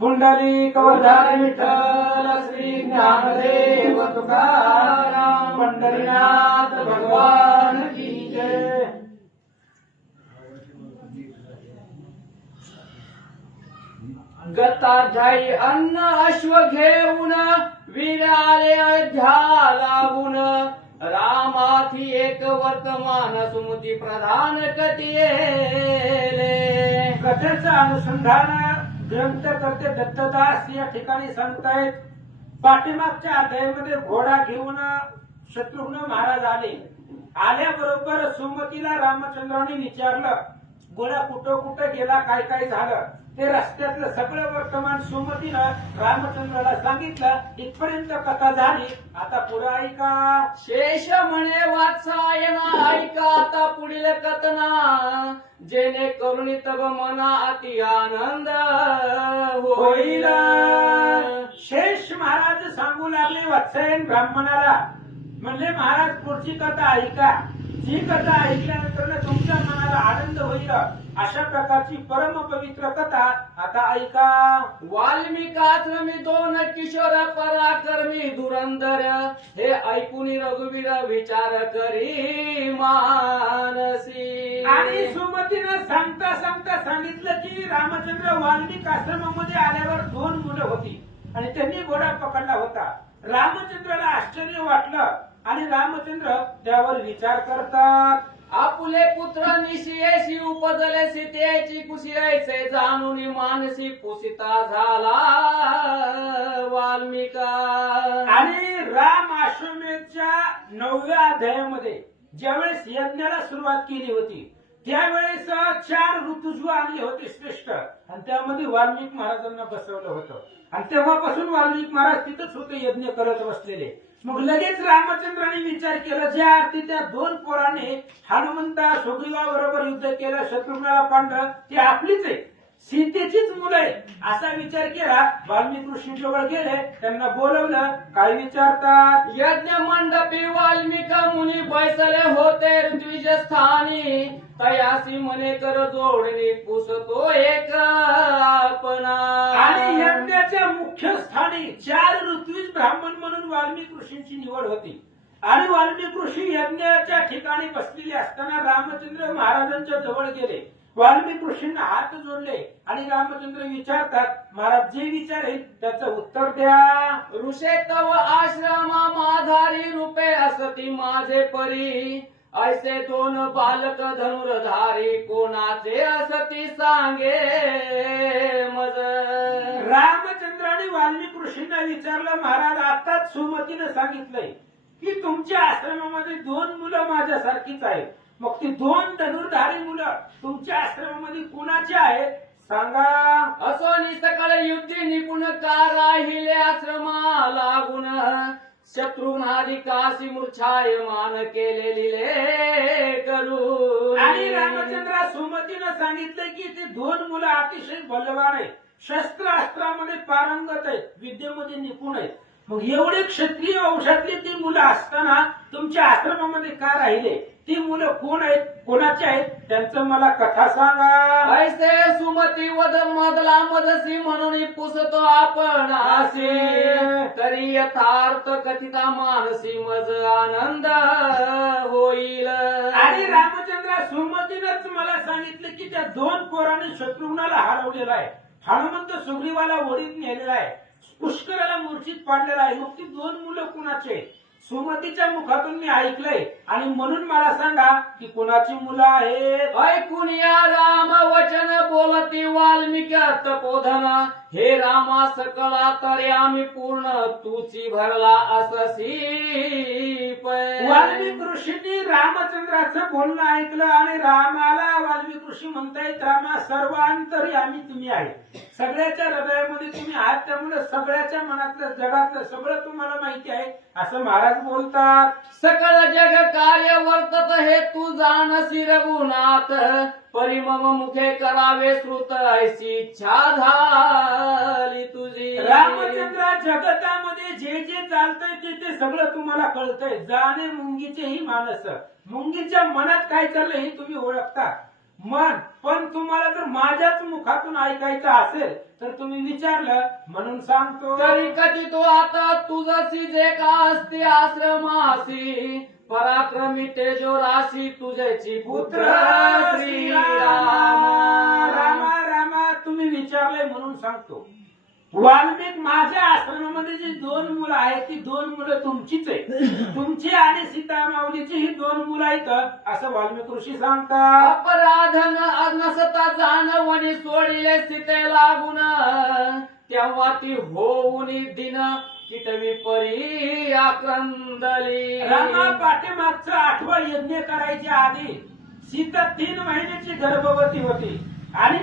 पुंडलिक वरदारी विठ्ठल श्री ज्ञानदेव तुकाराम पंढरीनाथ भगवान की जय। गताध्यायी अन्न अश्व घेऊन वीर आले अयोध्या लागून रामाथी एक वर्तमान सुमती प्रधान कथियेले। कथेचं अनुसंधान ग्रंथकर्ते दत्तदास या ठिकाणी सांगतायत। पाठीमागच्या अध्यायामध्ये घोडा घेऊन शत्रुघ्न महाराज आल्याबरोबर सुमतीला रामचंद्रांनी विचारलं, घोडा कुठं कुठं गेला, काय काय झालं ते रस्त्यातलं सगळं वर्तमान सुमतीनं रामचंद्राला सांगितलं। इथपर्यंत कथा झाली, आता पुढे ऐका। शेष म्हणे वात्सायन ऐका आता पुढील कथना, जेणे करुणी तब मना अति आनंद होईल। शेष महाराज सांगू लागले वात्सायन ब्राह्मणाला, म्हणले महाराज पुढची कथा ऐका, जी कथा ऐकल्यानंतर तुमच्या मनाला आनंद होईल अशा प्रकारची परम पवित्र कथा आता ऐका। वाल्मिकाश्रमी दोन किशोर पराक्रमी धुरंधर, हे ऐकून रघुवीर विचार करी मानसी। आणि सुमतीनं सांगता सांगता सांगितलं की रामचंद्र वाल्मिक आश्रमामध्ये आल्यावर दोन मुलं होती आणि त्यांनी घोडा पकडला होता। रामचंद्राला आश्चर्य वाटलं आणि रामचंद्र त्यावर विचार करतात। आपुले पुत्र निशियेशी उपजले सीतेची कुशी ऐसे जाणून मानसी पुसिता झाला वाल्मिका। आणि राम आश्रमेच्या 9व्या अध्यायामध्ये ज्यावेळेस यज्ञाला सुरुवात केली होती त्यावेळेस 4 ऋतुजू आणले होते श्रेष्ठ, आणि त्यामध्ये वाल्मिक महाराजांना बसवलं होतं आणि तेव्हापासून वाल्मिक महाराज तिथंच होते यज्ञ करत बसलेले। मग लगेच रामचंद्राने विचार केला, ज्या अर्थी त्या 2 पोराने हनुमंता सुग्रीवाबरोबर युद्ध केलं, शत्रुघ्नाला पांडव ती आपलीच आहे, सीतेचीच मुलं आहे असा विचार केला। वाल्मिक ऋषींजवळ गेले, त्यांना बोलवलं, काय विचारतात। यज्ञ मंडपी वाल्मिक मुनी बैसले होते द्विजस्थानी, तयासी मने कर जोडणी पुसतो एक आपणा। आणि यज्ञाच्या मुख्य स्थानी 4 ऋत्विज ब्राह्मण म्हणून वाल्मिक ऋषींची निवड होती। आणि वाल्मिक ऋषी यज्ञाच्या ठिकाणी बसलेले असताना रामचंद्र महाराजांच्या जवळ गेले, वाल्मिक ऋषींना हात जोडले आणि रामचंद्र विचारतात, महाराज जे विचारेल त्याचं उत्तर द्या। ऋषे तव आश्रमा माझारी रूपे असती माझे परी, ऐसे 2 बालक धनुर्धारी कोणाचे असती सांगे मज। रामचंद्राने वाल्मिक ऋषींना विचारलं, महाराज आताच सुमतीनं सांगितलंय की तुमच्या आश्रमामध्ये 2 मुलं माझ्यासारखीच आहेत, मग ती 2 धनुर्धारी मुलं तुमच्या आश्रमामध्ये कुणाची आहेत सांगा। असो निसकळ युद्धी निपुण का राहिले आश्रमा लागून, शत्रुघ्नादी काशी मूर्छायमान केले लिले करू। आणि रामचंद्र सुमतीनं सांगितलं की ते 2 मुलं अतिशय बलवान आहेत, शस्त्रास्त्रामध्ये पारंगत आहेत, विद्येमध्ये निपुण आहेत। मग एवढे क्षत्रिय वंशातली ती मुलं असताना तुमच्या आश्रमामध्ये का राहिले, ती मुलं कोण आहेत, कोणाची आहेत, त्यांचं मला कथा सांगा। ऐसे सुमती वद मदला मदसी म्हणून पुसतो आपण असे, तरी यथार्थ कथिता मानसी मज आनंद होईल। आणि रामचंद्र सुमतीनंच मला सांगितलं की त्या 2 पोरांनी शत्रुघ्नाला हरवलेला आहे, हनुमंत सुग्रीवाला ओढीत नेलेला आहे, पुष्कराला मूर्छित पाडलेला आहे, मग ती 2 मुलं कुणाचे सुमतीच्या मुखातून मी ऐकलंय आणि म्हणून मला सांगा की कुणाची मुलं आहेत। ऐकून या राम वचन बोलती वाल्मिक तपोधन, हे रामा सकला तरी आम्ही पूर्ण तुची भरला अससी। वाल्मिक ऋषींनी रामचंद्राचं बोलणं ऐकलं आणि रामाला वाल्मिक ऋषी म्हणतायत, रामा सर्वांतरी आम्ही तुम्ही आहे, सगळ्याच्या हृदयामध्ये तुम्ही आहात, त्यामुळे सगळ्याच्या मनातलं जगातलं सगळं तुम्हाला माहिती आहे असं महाराज बोलतात। सकळ जग कार्य वर्तत हे तू जाणसी रघुनाथ, परिमम मुखे करावे श्रुत ऐसी इच्छा झाली तुझी। रामचंद्र जगतामध्ये जे जे चालतंय ते सगळं तुम्हाला कळतंय, जाणे मुंगीचेही मानस, मुंगीच्या मनात काय चाललंय हे तुम्ही ओळखता। मन. पण तुम्हाला जर माझ्याच मुखातून ऐकायचं असेल तर तुम्ही विचारलं म्हणून सांगतो. तरी कधी तो आता तुझसी जे का असते आश्रमासी पराक्रमी तेजो राशी तुझ्याची पुत्र श्री राम. रामा रामा तुम्ही विचारलंय म्हणून सांगतो. वाल्मिक माझ्या आश्रमामध्ये जी 2 मुलं आहेत ती 2 मुलं तुमचीच आहे. तुमची आणि सीता माऊलीची ही 2 मुलं आहेत असं वाल्मिक ऋषी सांगतात. अपराध नसता जाणवणी सोडिले सीते लागून तेव्हा ती होऊन दिन किटवी परी आक्रंदली. रामा पाठीमागचं 8वं यज्ञ करायच्या आधी सीता 3 महिन्याची गर्भवती होती आणि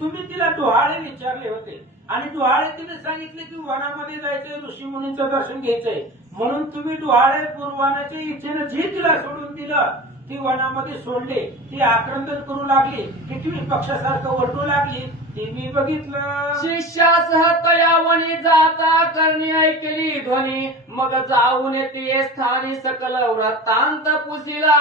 तुम्ही तिला डोहाळे विचारले होते आणि डोहाळे तिने सांगितले की वनामध्ये जायचंय, ऋषी मुनींचं दर्शन घ्यायचंय. म्हणून तुम्ही डोहाळे पुरवण्याच्या इच्छेनं जी तिला सोडून दिलं ती वनामध्ये सोडले. ती आक्रंदन करू लागली, किती पक्षासारखं ओरडू लागली ते मी बघितलं. शिष्यासह तयावणी जाता करणी ऐकली ध्वनी मग जाऊन ते स्थानी सकल वृत्तांत पुसिला.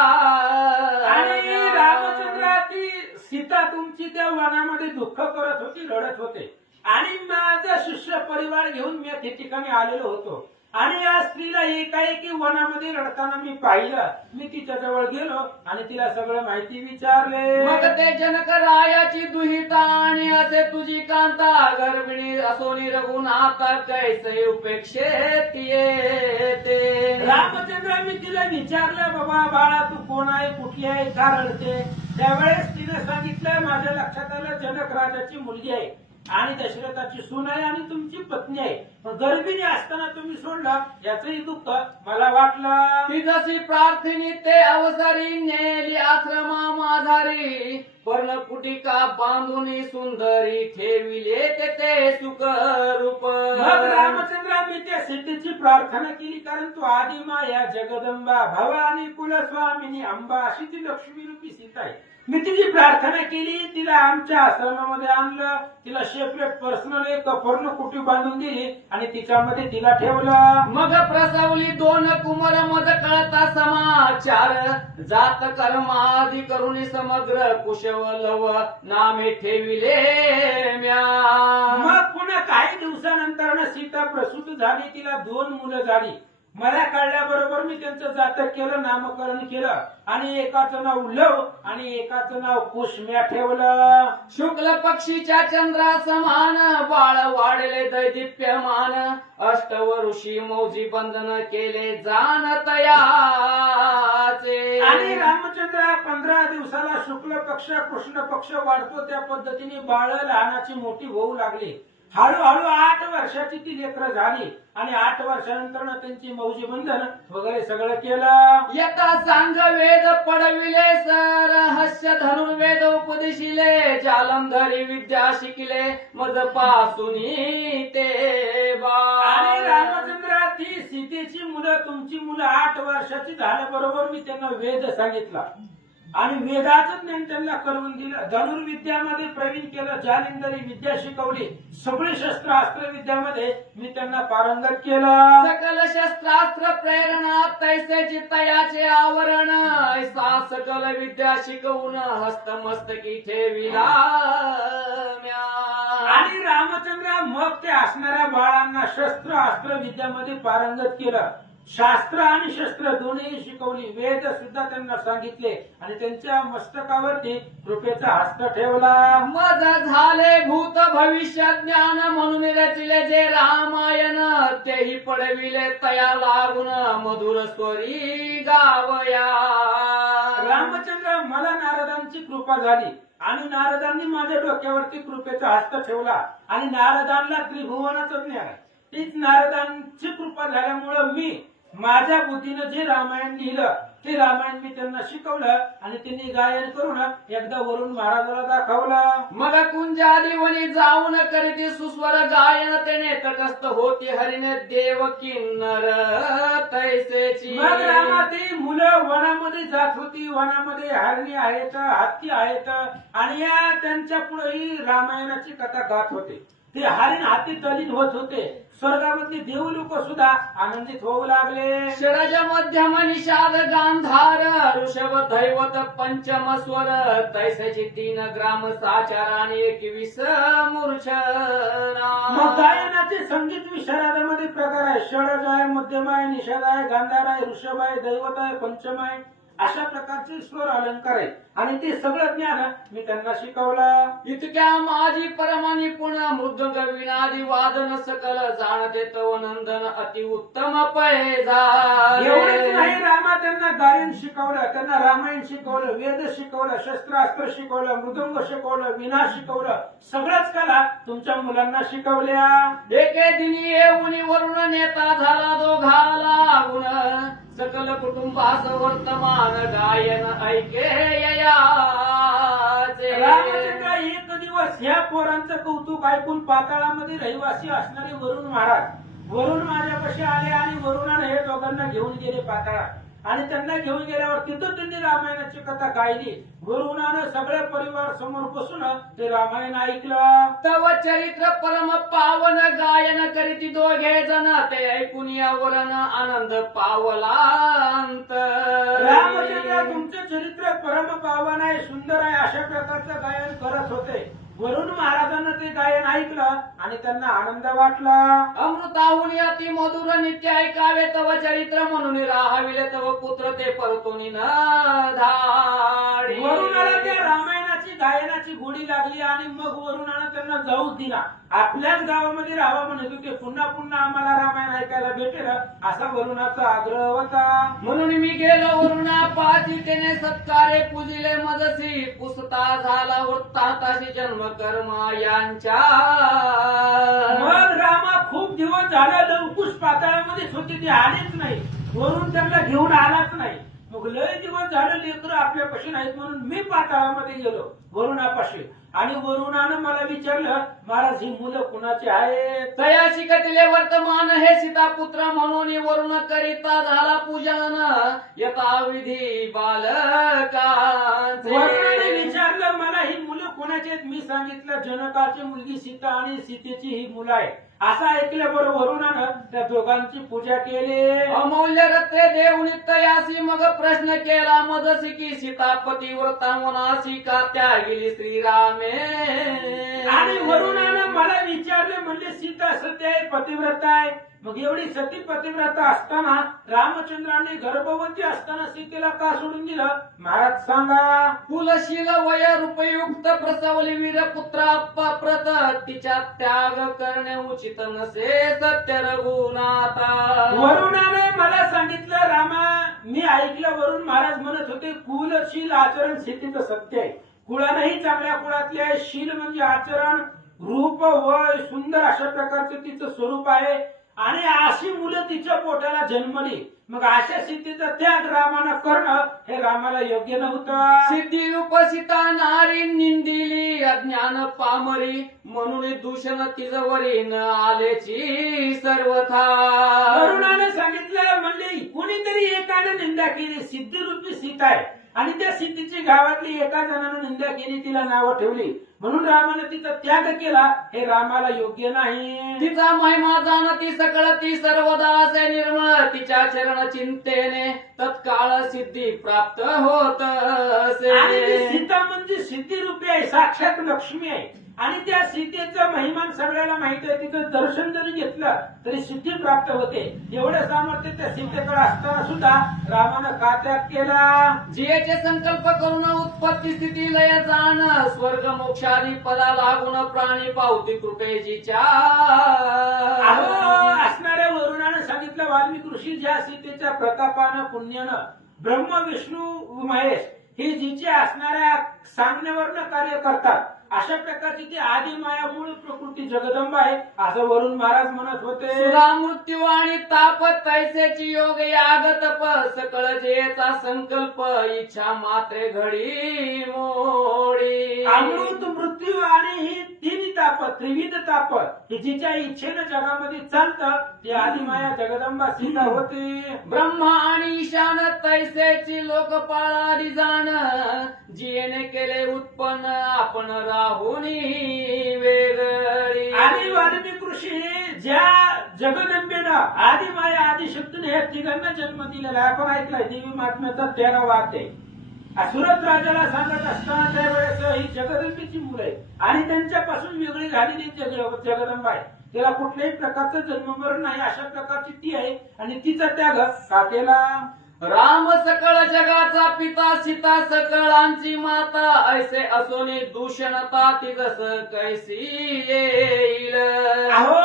आणि रामचंद्र ती सीता तुमची त्या वनामध्ये दुःख करत होती, रडत होते आणि माझा शिष्य परिवार घेऊन मी त्या ठिकाणी आलेलो होतो आणि या स्त्रीला एकाएकी वनामध्ये रडताना मी पाहिलं. मी तिच्या जवळ गेलो आणि तिला सगळं माहिती विचारले. मग ते जनक रायाची दुहिता आणि असे तुझी कांता गर्भिणी असोनी रघुनाथा कैसे उपेक्षेत येते. रामचंद्र मी तिला विचारलं बाबा बाळा तू कोण आहे, कुठली आहे, का रडते. त्यावेळेस तिने सांगितलं माझ्या लक्षात आलं जनक राजाची मुलगी आहे आणि दशरथाची सून आहे आणि तुमची पत्नी आहे. पण गर्भिणी असताना तुम्ही सोडलं याचंही दुःख मला वाटलं. ती जशी प्राರ್ಥनी ते अवसरी नेली आश्रमा माझारी पर्णकुटिका बांधून सुंदरी ठेविले ते सुखरूप. मग रामचंद्र मी त्या सिद्धीची प्रार्थना केली कारण तू आदिमाया जगदंबा भवानी कुलस्वामिनी अंबा अशी ती लक्ष्मी रूपी सीता आहे. मी तिची प्रार्थना केली, तिला आमच्या आश्रमामध्ये आणलं, तिला सेपरेट पर्सनल एक पर्णकुटी बांधून दिली आणि तिच्यामध्ये तिला ठेवलं. मग प्रसवली 2 कुमार मज कळता समाचार जात कर्मादी करुणी समग्र कुशवलव नामे ठेविले म्या. मग पुन्हा काही दिवसानंतर सीता प्रसूत झाली, तिला 2 मुलं झाली. मला कळल्याबरोबर मी त्यांचं जातक केलं, नामकरण केलं आणि एकाचं नाव लव आणि एकाचं नाव कुशम्या ठेवलं. शुक्ल पक्षीच्या चंद्रा समान बाळ वाढले दैदिप्यमान अष्टवऋषी मौजी बंधन केले जाणतयाचे. आणि रामचंद्र 15 दिवसाला शुक्ल पक्ष कृष्ण पक्ष वाढतो त्या पद्धतीने बाळ लहानाची मोठी होऊ लागली. हळूहळू 8 वर्षाची ती लेकरं झाली आणि 8 वर्षानंतर त्यांची मौजी बंधन वगैरे सगळं केलं. यथा सांग वेद पडविले रहस्य धनुर्वेद उपदेशिले जालंधरी विद्या शिकले मज पासूनी ते बा. आणि रामचंद्र ती सीतेची मुलं तुमची मुलं 8 वर्षाची झाल्याबरोबर मी त्यांना वेद सांगितला आणि वेदाचं ज्ञान त्यांना करून दिलं. धनुर्विद्यामध्ये प्रवीण केलं, जालिंदरी विद्या शिकवली, सगळी शस्त्रास्त्र विद्यामध्ये मी त्यांना पारंगत केलं. सकल शस्त्रास्त्र प्रेरणा तैसे तयाचे आवरण ऐसा सकल विद्या शिकवून हस्तमस्तकी ठेविला म्या. आणि रामचंद्र मग ते असणाऱ्या बाळांना शस्त्र अस्त्र विद्यामध्ये पारंगत केलं. शास्त्र आणि शस्त्र दोन्ही शिकवली, वेद सुद्धा त्यांना सांगितले आणि त्यांच्या मस्तकावरती कृपेचा हस्त ठेवला. मज झाले भूत भविष्य ज्ञान म्हणून रचिले जे रामायण तेही पडविले तया लागून मधुर स्वरी गावया. रामचंद्र मला नारदांची कृपा झाली आणि नारदांनी माझ्या डोक्यावरती कृपेचा हस्त ठेवला आणि नारदांना त्रिभुवनाचं ज्ञान आहे. तीच नारदांची कृपा झाल्यामुळं मी माझ्या बुद्धीनं जे रामायण लिहिलं ते रामायण मी त्यांना शिकवलं आणि त्यांनी गायन करून एकदा वरून महाराजाला दाखवलं. मग कुंजादी वनी जाऊन करीती सुस्वर गायन तेने तटस्थ होती हरिने देव किन्नर तैसेची. मग रामा ती मुलं वनामध्ये जात होती, वनामध्ये हरणी आहेत, हत्ती आहेत आणि या त्यांच्या पुढेही रामायणाची कथा गात होते. ते हरिण हाती दलित होत होते. स्वर्गामधली देवलोक सुद्धा आनंदित होऊ लागले. षडज मध्यम निषाद गांधार ऋषभ दैवत पंचम स्वर तैसेची 3 ग्राम साचार आणि 21 मूर्छना. मग गायनाचे संगीत विशारदामध्ये प्रकार आहे. षडज आहे, मध्यम आहे, निषाद आहे, गांधार आहे, ऋषभ आहे, दैवत आहे, पंचम आहे. अशा प्रकारचे स्वर अलंकार आहेत आणि ते सगळं ज्ञान मी त्यांना शिकवलं. इतक्या माझी परम निपुण मृदंग विनादी वादन सकल जाणते तव नंदन अति उत्तम एवढेच झाले. नाही, रामा त्यांना गायन शिकवलं, त्यांना रामायण शिकवलं, वेद शिकवलं, शस्त्रास्त्र शिकवलं, मृदंग शिकवलं, विना शिकवलं. सगळ्याच कला तुमच्या मुलांना शिकवल्या. एके दिनी येऊन वरून नेता झाला दोघाला गुण सकल कुटुंबास वर्तमान गायन ऐके ययाचे. रामचंद्र एक दिवस ह्या पोरांचं कौतुक ऐकून पाताळामध्ये रहिवासी असणारे वरुण महाराज वरुण माझ्यापाशी आले आणि वरुणाने हे दोघांना घेऊन गेले पाताळात. आणि त्यांना घेऊन गेल्यावर तिथं त्यांनी रामायणाची कथा गायली. वरुणानं सगळ्या परिवार समोर बसून ते रामायण ऐकलं. तव चरित्र परम पावन गायन करीती दोघे जण ते ऐकून यावरन आनंद पावलांत. रामचंद्र तुमचं चरित्र परम पावन आहे, सुंदर आहे, अशा प्रकारचं गायन करत होते. वरुण महाराजांना ते गायन ऐकलं आणि त्यांना आनंद वाटला. अमृताहून अति मधुर नित्य ऐकावे तव चरित्र म्हणून राहाविले तव पुत्र ते परतोनी न धाडी. वरुणाला त्या रामायणाची गायनाची गोडी लागली आणि मग वरुणानं त्यांना जाऊच दिला. आपल्याच गावामध्ये राहावं म्हणत होते. पुन्हा पुन्हा आम्हाला रामायण ऐकायला भेटेल असा वरुणाचा आग्रह होता. म्हणून मी गेलो वरुणा पाची त्याने सत्कारे पूजिले मजसी पुसता झाला वृत्तांताशी जन्म कर्म यांच्या. मग रामा खूप दिवस झाला लवकुश पाताळामध्येच होते, ते आलेच नाही. वरुण त्यांना घेऊन आलाच नाही. मग लय दिवस झालं लेकरं आपल्यापाशी नाहीत म्हणून मी पाताळामध्ये गेलो वरुणापाशी. आणि वरुणानं मला विचारलं, महाराज ही मुलं कुणाची आहेत? तया शिकतिले वर्तमान हे सीता पुत्र म्हणून वरुण करिता झाला पूजन यथाविधी बालकांचे. वरुणाने विचारलं मला ही मुलं कोणाची आहेत? मी सांगितलं जनकाची मुलगी सीता आणि सीतेची ही मुलं आहे. असं ऐकल्याबरोबर वरुणानं त्या दोघांची पूजा केली. अमूल्य रत्ने देऊन तयासी मग प्रश्न केला मदसी की सीता पतिव्रता मनासी का त्यागिली श्रीरामे. आणि वरुणानं मला विचारले, म्हणले सीता सती आहे, पतिव्रता आहे. मग एवढी सती पतिव्रता असताना रामचंद्राने गर्भवती असताना सीतेला का सोडून दिलं? महाराज सांगा. कुलशील वय रूपयुक्त प्रसवली वीर पुत्रा प्रत तिच्या त्याग करणे उचित नसे सत्य रघुनाथा. वरुणाने मला सांगितलं, रामा मी ऐकलं वरुण महाराज म्हणत होते कुलशील आचरण सीतेचं सत्य आहे. कुळानही चांगल्या कुळातले आहे. शील म्हणजे आचरण, रूप, वय, सुंदर अशा प्रकारचं तिचं स्वरूप आहे. आणि अशी मुलं तिच्या पोटाला जन्मली. मग अशा सीतेचा त्याग रामानं करणं हे रामाला योग्य नव्हतं. सिद्धी रूप सीता नारी निंदिली अज्ञान पामरी म्हणून दूषण तिजवरी न आलेची सर्वथा. वरुणाने सांगितलं, म्हणले कोणीतरी एकानं निंदा केली. सिद्धिरूपी सीता आहे आणि त्या सीतेची गावातली एका जणानं निंदा केली, तिला नावं ठेवली म्हणून रामाने तिचा त्याग केला. हे रामाला योग्य नाही. तिचा महिमा जाणती सकळ ती सर्वदा असे निर्मळ तिच्या चरण चिंतेने तत्काळ सिद्धी प्राप्त होत आणि ती असे. सीता म्हणजे सिद्धिरूपी आहे, साक्षात लक्ष्मी आहे. आणि त्या सीतेचा महिमान सगळ्याला माहिती आहे. तिचं दर्शन जरी घेतलं तरी सिद्धी प्राप्त होते. एवढं सामर्थ्य त्या सीतेकडे असताना सुद्धा रामानं का त्याग केला? जियेचे संकल्प करून उत्पत्ती स्थिती लय जाण स्वर्ग मोक्षादी पदा लागून प्राणी पावती कृपेजीच्या. असणाऱ्या वरुणानं सांगितलं, वाल्मिक ऋषी ज्या सीतेच्या प्रतापानं पुण्यानं ब्रह्म विष्णू महेश हे जिचे असणाऱ्या सांगण्यावरनं कार्य करतात अशा प्रकारची ती आदी माया मूळ प्रकृती जगदंबा आहे असं वरुण महाराज म्हणत होते. सुधा मृत्यू आणि ताप तैसेची योग याग तप सकळ जेचा संकल्प इच्छा मात्रे घडी मोडी. अमृत मृत्यू आणि ही तीन ताप त्रिविध ताप हे जिच्या इच्छेनं जगामध्ये चालतं ती आदी माया जगदंबा सीता होती. ब्रह्मा आणि ईशान तैसेची लोकपाळादी जाण जियेने केले उत्पन्न आपण राहुनी वेगळी. आणि ज्या जगदंबेनं आदी माया आदी शक्तीने या तिघांना जन्म दिलेला आहे. आपण ऐकलाय देवी महात्म्याचा 13वा अध्याय. सुरत राजाला सांगत असताना त्यावेळेस ही जगदंबेची मुलं आहे आणि त्यांच्यापासून वेगळी झालेली जगदंबा आहे. तिला कुठल्याही प्रकारचं जन्ममरण नाही, अशा प्रकारची ती आहे आणि तिचा त्याग का केला? राम सकळ जगाचा पिता, सीता सकळांची माता, ऐसे असोनी दूषणता तिजस कैसी येईल. अहो,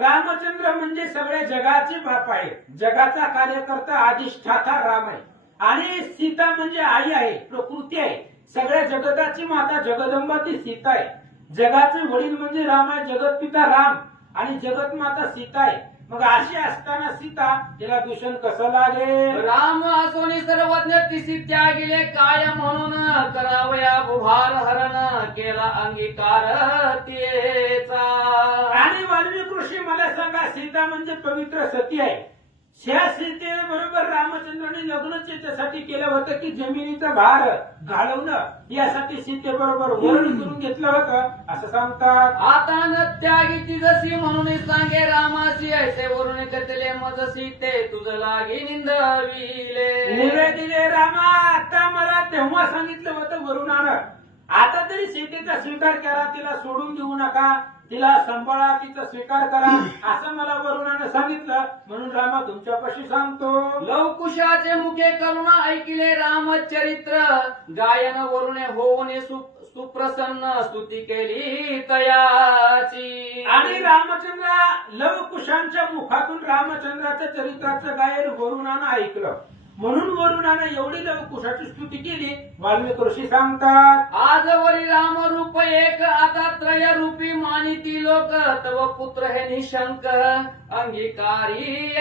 रामचंद्र म्हणजे सगळ्या जगाचे बाप आहे, जगाचा कार्यकर्ता अधिष्ठाता राम आहे आणि सीता म्हणजे आई आहे, प्रकृती आहे. सगळ्या जगताची माता जगदंबा ती सीता आहे. जगाचे वडील म्हणजे राम आहे, जगतपिता राम आणि जगत माता सीता आहे. मग अशी असताना सीता तिला दूषण कसं लागेल? राम असोनी सर्वज्ञ तिसी त्यागिले काय म्हणून, करावया बुभार हरण केला अंगीकार तिचा. आणि वाल्मिक ऋषी मला सांगा, सीता म्हणजे पवित्र सती आहे. त्या सीतेबरोबर रामचंद्राने लग्नच याच्यासाठी केलं होतं की जमिनीचा भार घालवणं, यासाठी सीतेबरोबर वर्ण करून घेतलं होतं असं सांगतात. आता न त्यागी तिजसी म्हणून सांगे रामासी, ऐसे वरून कतले मज सीते तुझ लागी निंदविले. दिले रामा, आता मला तेव्हा सांगितलं होतं वरुणानं, आता तरी सीतेचा स्वीकार करा, तिला सोडून देऊ नका, तिला सांभाळा, तिचा स्वीकार करा असं मला वरुणानं सांगितलं. म्हणून रामा तुमच्यापाशी सांगतो. लवकुशाचे मुखे करुणा ऐकिले रामचरित्र, गायन वरुणे होऊन सुप्रसन्न स्तुती केली तयाची. आणि रामचंद्र लवकुशांच्या मुखातून रामचंद्राच्या चरित्राचं गायन वरुणानं ऐकलं, म्हणून वरुणानं एवढी लवकुशाची स्तुती केली. वाल्मिक ऋषी सांगतात, आजवरी राम रूप एक, आता त्रय रूपी मानिती लोक, तव पुत्र हे निशंक अंगीकारी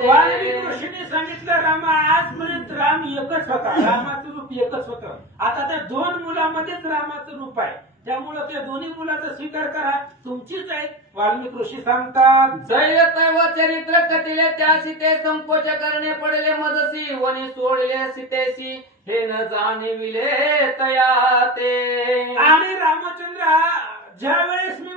वाल्मिक ऋषीने सांगितलं, रामा आजपर्यंत राम एकच होता, रामाचं रूप एकच होतं. आता त्या 2 मुलामध्येच रामाचं रूप आहे, त्यामुळे त्या दोन्ही मुलाचा स्वीकार करा, तुमचीच आहेत. वाल्मिक ऋषी सांगतात, जैल तैव चरित्र कटिले त्या सीते संकोच करणे पडले मजसी, वनी सोडले सीतेसी हे न जाणविले तया ते. आणि रामचंद्र ज्या वेळेस मी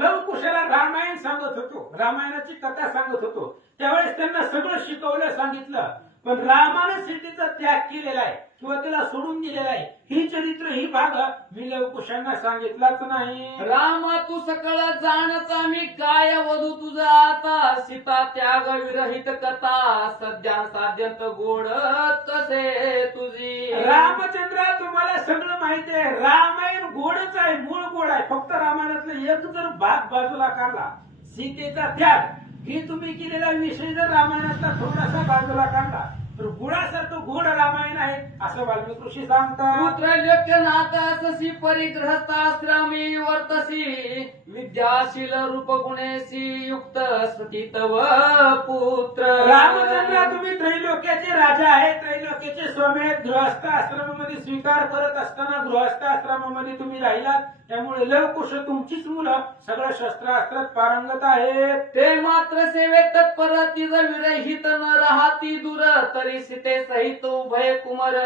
लवकुशाला रामायण सांगत होतो, रामायणाची कथा सांगत होतो, त्यावेळेस त्यांना सगळं शिकवलं, सांगितलं, पण रामानं सीतेचा त्याग केलेला आहे किंवा तिला सोडून दिलेला आहे, ही चरित्र ही भाग मी लवकुशांना सांगितलाच नाही. रामा तू सकळ जाणता मी काय वधू तुझा आता, सीता त्याग विरहित कथा सध्या साध्यंत गोड कसे तुझी. रामचंद्र तुम्हाला सगळं माहिती आहे, रामायण गोडच आहे, मूळ गोड आहे. फक्त रामायणातला एक जर भाग बाजूला काढला, सीतेचा त्याग ही तुम्ही केलेला विषय जर रामायणातला थोडासा बाजूला काढला तर गुळासारखं गोड रामायण आहे असं वाल्मिक ऋषी सांगतात. त्रैलोक्य नाथ अससी परिग्रहस्थाश्रमी वर्तसी, विद्याशील रूप गुणेशी युक्त सती तव पुत्र. रामचंद्र तुम्ही त्रैलोक्याचे राजा आहे, त्रैलोक्याचे स्वामी आहेत. गृहस्थ आश्रमामध्ये स्वीकार करत असताना गृहस्थ आश्रमामध्ये तुम्ही राहिलात, त्यामुळे लवकुश तुमचीच मुलं सगळं शस्त्रास्त्रात पारंगत आहेत. ते मात्र सेवेत तत्पर तिज विरहित न राहती दूर, तरी सीते सहित उभय कुमर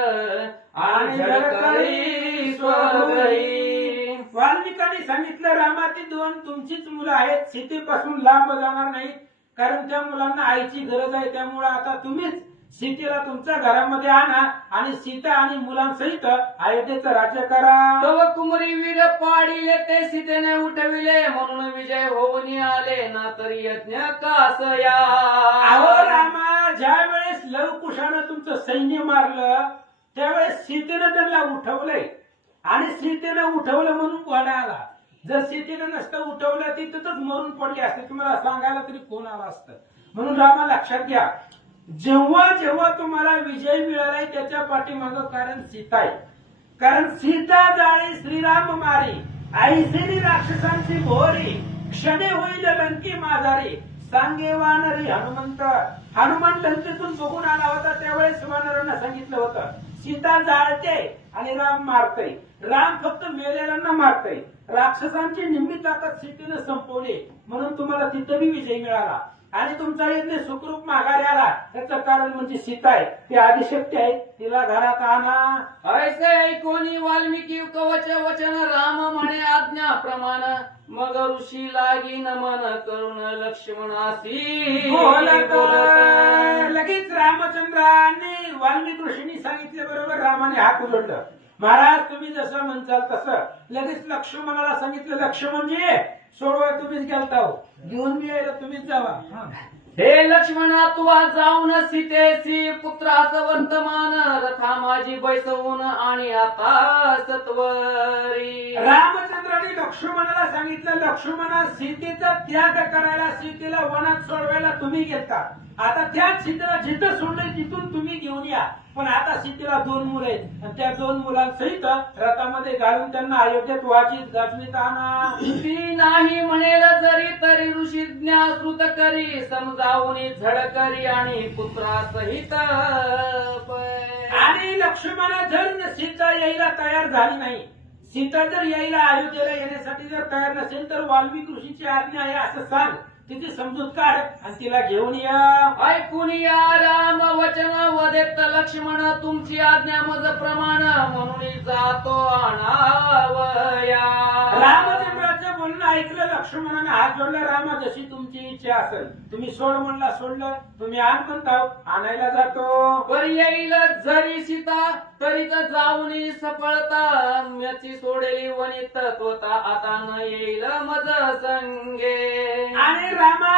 आणि जळकळी स्वग्रही. वाल्मिकांनी सांगितलं, रामाची 2 तुमचीच मुलं आहेत, सीतेपासून लांब जाणार नाहीत, कारण त्या मुलांना आईची गरज आहे. त्यामुळे आता तुम्हीच सीतेला तुमच्या घरामध्ये आणा आणि सीता आणि मुलांसहित अयोध्येचं राज्य करा. तव कुमरी वीर पाडिले ते सीतेने उठविले, म्हणून विजय होऊन आले ना तरी यज्ञ कासया. अहो रामा, ज्या वेळेस लवकुशानं तुमचं सैन्य मारलं त्यावेळेस सीतेनं त्यांना उठवलंय आणि सीतेनं उठवलं म्हणून घोडा आला. जर सीतेनं नसतं उठवलं ती तिथंच मरून पडली असते, तुम्हाला सांगायला तरी कोण आला असतं. म्हणून रामा लक्षात घ्या, जेव्हा जेव्हा तुम्हाला विजय मिळालाय त्याच्या पाठीमागं कारण सीता आहे. कारण सीता जाळी श्रीराम मारी, ऐसेनी राक्षसांची भोरी, क्षणे होईल लंकी माझारी, सांगे वानरी हनुमंत. हनुमान लंकेतून बघून आला होता, त्यावेळेस वानरांना सांगितलं होतं सीता जाळते आणि राम मारतय. राम फक्त मेलेल्यांना मारतय, राक्षसांची निम्मी ताकद सीतेनं संपवली, म्हणून तुम्हाला तिथं विजय मिळाला. आणि तुमचा यज्ञ सुखरूप माघारी आला त्याचं कारण म्हणजे सीता आहे, ती आदिशक्ती आहे, तिला घरात आणा. ऐसे ऐकोनी वाल्मिकी कवच वचन राम म्हणे आज्ञा प्रमाण मग ऋषी लागी नमन करून लक्ष्मणासी बोलत बोलत. लगेच रामचंद्राने वाल्मिक ऋषींनी सांगितले बरोबर रामाने हात जोडलं. महाराज तुम्ही जसं म्हणताल तसं. लगेच लक्ष्मणाला सांगितलं, लक्ष्मणजी सोडवा तुम्हीच गेलता हो, घेऊन मी यायला तुम्हीच जावा. हे लक्ष्मणा तू आज जाऊन सीतेसी पुत्रास वर्तमान रथा माझी बैसवून आणि आता सत्वरी. रामचंद्राने लक्ष्मणाला सांगितलं, लक्ष्मणा सीतेचा त्याग करायला, सीतेला वनात सोडवायला तुम्ही गेलता. आता त्याच सीतेला जिथं सोडलंय तिथून तुम्ही घेऊन या. पण आता सीतेला 2 मुलं आहेत आणि त्या 2 मुलांसहित रथामध्ये घालून त्यांना अयोध्येत वाचित गाजवीत आणा. ती नाही म्हणेल जरी तरी ऋषी ज्ञासृत करी समजावून झड करी आणि पुत्रासहित आणि लक्ष्मण जर सीता यायला तयार झाली नाही, सीता जर यायला अयोध्येला येण्यासाठी जर तयार नसेल तर वाल्मिक ऋषीची आज्ञा आहे असं सांग, तिची समजूत काढ आणि तिला घेऊन या. ऐकून या राम वचन वदेत लक्ष्मण तुमची आज्ञा मज प्रमाण म्हणून जातो आणावया. रामचंद्राचं बोलणं ऐकलं लक्ष्मणाने हात जोडला. रामा जशी तुमची इच्छा असेल, तुम्ही सोड म्हणला सोडलं, तुम्ही आण म्हणता आणायला जातो. पर येईल जरी सीता तरीच जाऊन सफळता म्याची सोडेली वनित तोता आता न येईल मज संगे. आणि रामा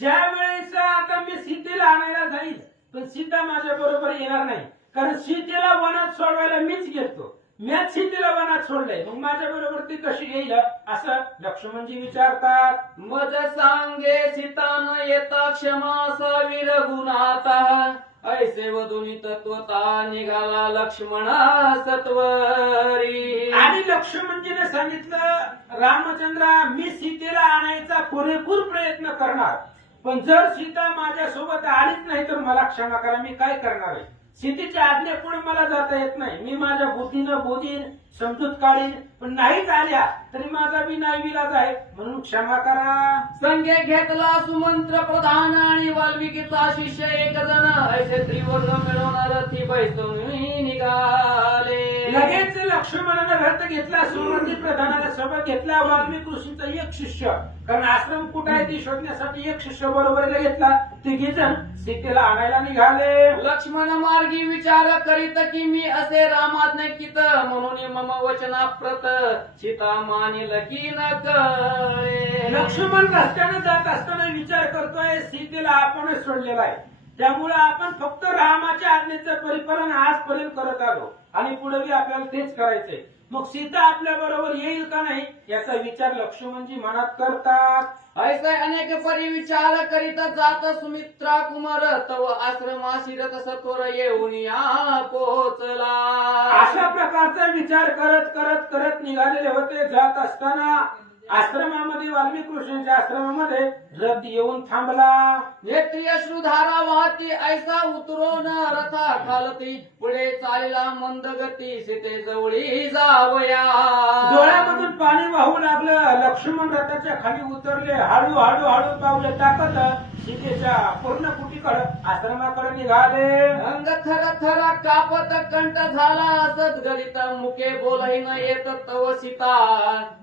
ज्या वेळेस आता मी सीतेला आणायला जाईल पण सीता माझ्या बरोबर येणार नाही, कारण सीतेला वनात सोडवायला मीच गेलतो, मीच सीतेला वनात सोडलंय, मग माझ्या बरोबर ती कशी येईल असं लक्ष्मणजी विचारतात. मज सांगे सीता न येता क्षमा सावी रघुनाथा ऐसे वधुनी तत्वता निघाला लक्ष्मणा सत्वरी. आणि लक्ष्मणजीने सांगितलं, रामचंद्रा मी सीतेला आणायचा पुरेपूर प्रयत्न करणार, पण जर सीता माझ्यासोबत आलीच नाही तर मला क्षमा करा, मी काय करणार आहे. सीतेच्या आज्ञेपुढे मला जाता येत नाही, मी माझ्या बुद्धीनं बोधीन समजूत काढीन, पण नाहीच आल्या तरी माझा बी नाही विलाज आहे, म्हणून क्षमा करा. संगे घेतला सुमंत्र प्रधान आणि वाल्मिकीचा शिष्य एक जण ऐसे त्रिवर्ग मिळवणार ती बैसून निघाले. लगेच लक्ष्मणाने रथ घेतला, सुमंत्री प्रधानाला सोबत घेतला, वाल्मिक ऋषीचा एक शिष्य, कारण आश्रम कुठे आहे ती शोधण्यासाठी एक शिष्य बरोबरीला घेतला. तिघी जण सीतेला आणायला निघाले. लक्ष्मण मार्गी विचार करीत की मी असे रामाज्ञाकित म्हणून मम वचना प्रत सीता मानिल की न कळे. लक्ष्मण रस्त्याने जात असताना विचार करतोय सीतेला आपणच सोडलेला आहे, त्यामुळे आपण फक्त रामाच्या आज्ञेचं परिपालन आजपर्यंत करत आलो आणि पुढे आपल्याला तेच करायचंय. मग सीता आपल्या बरोबर येईल का नाही याचा विचार लक्ष्मणजी मनात करतात. ऐसे अनेक परी विचार करीत जात सुमित्रा कुमार तव आश्रमाशी रथ सत्वर येऊन या पोचला. अशा प्रकारचा विचार करत करत करत निघालेले होते. जात असताना आश्रमामध्ये वाल्मिक ऋषींच्या आश्रमामध्ये रथ येऊन थांबला. नेत्री अश्रुधारा वाहती ऐसा उतरून रथा खालती पुढे चालला मंद गती सीते जवळी जावया. डोळ्यामधून पाणी वाहू लागलं. लक्ष्मण रथाच्या खाली उतरले. हळू हळू हळू पावले टाकत सीतेच्या पूर्ण कुटीकडे आश्रमाकडे निघाले. अंग थर थर कापत कंठ झाला असत गलित मुके बोलही न येत तव सीता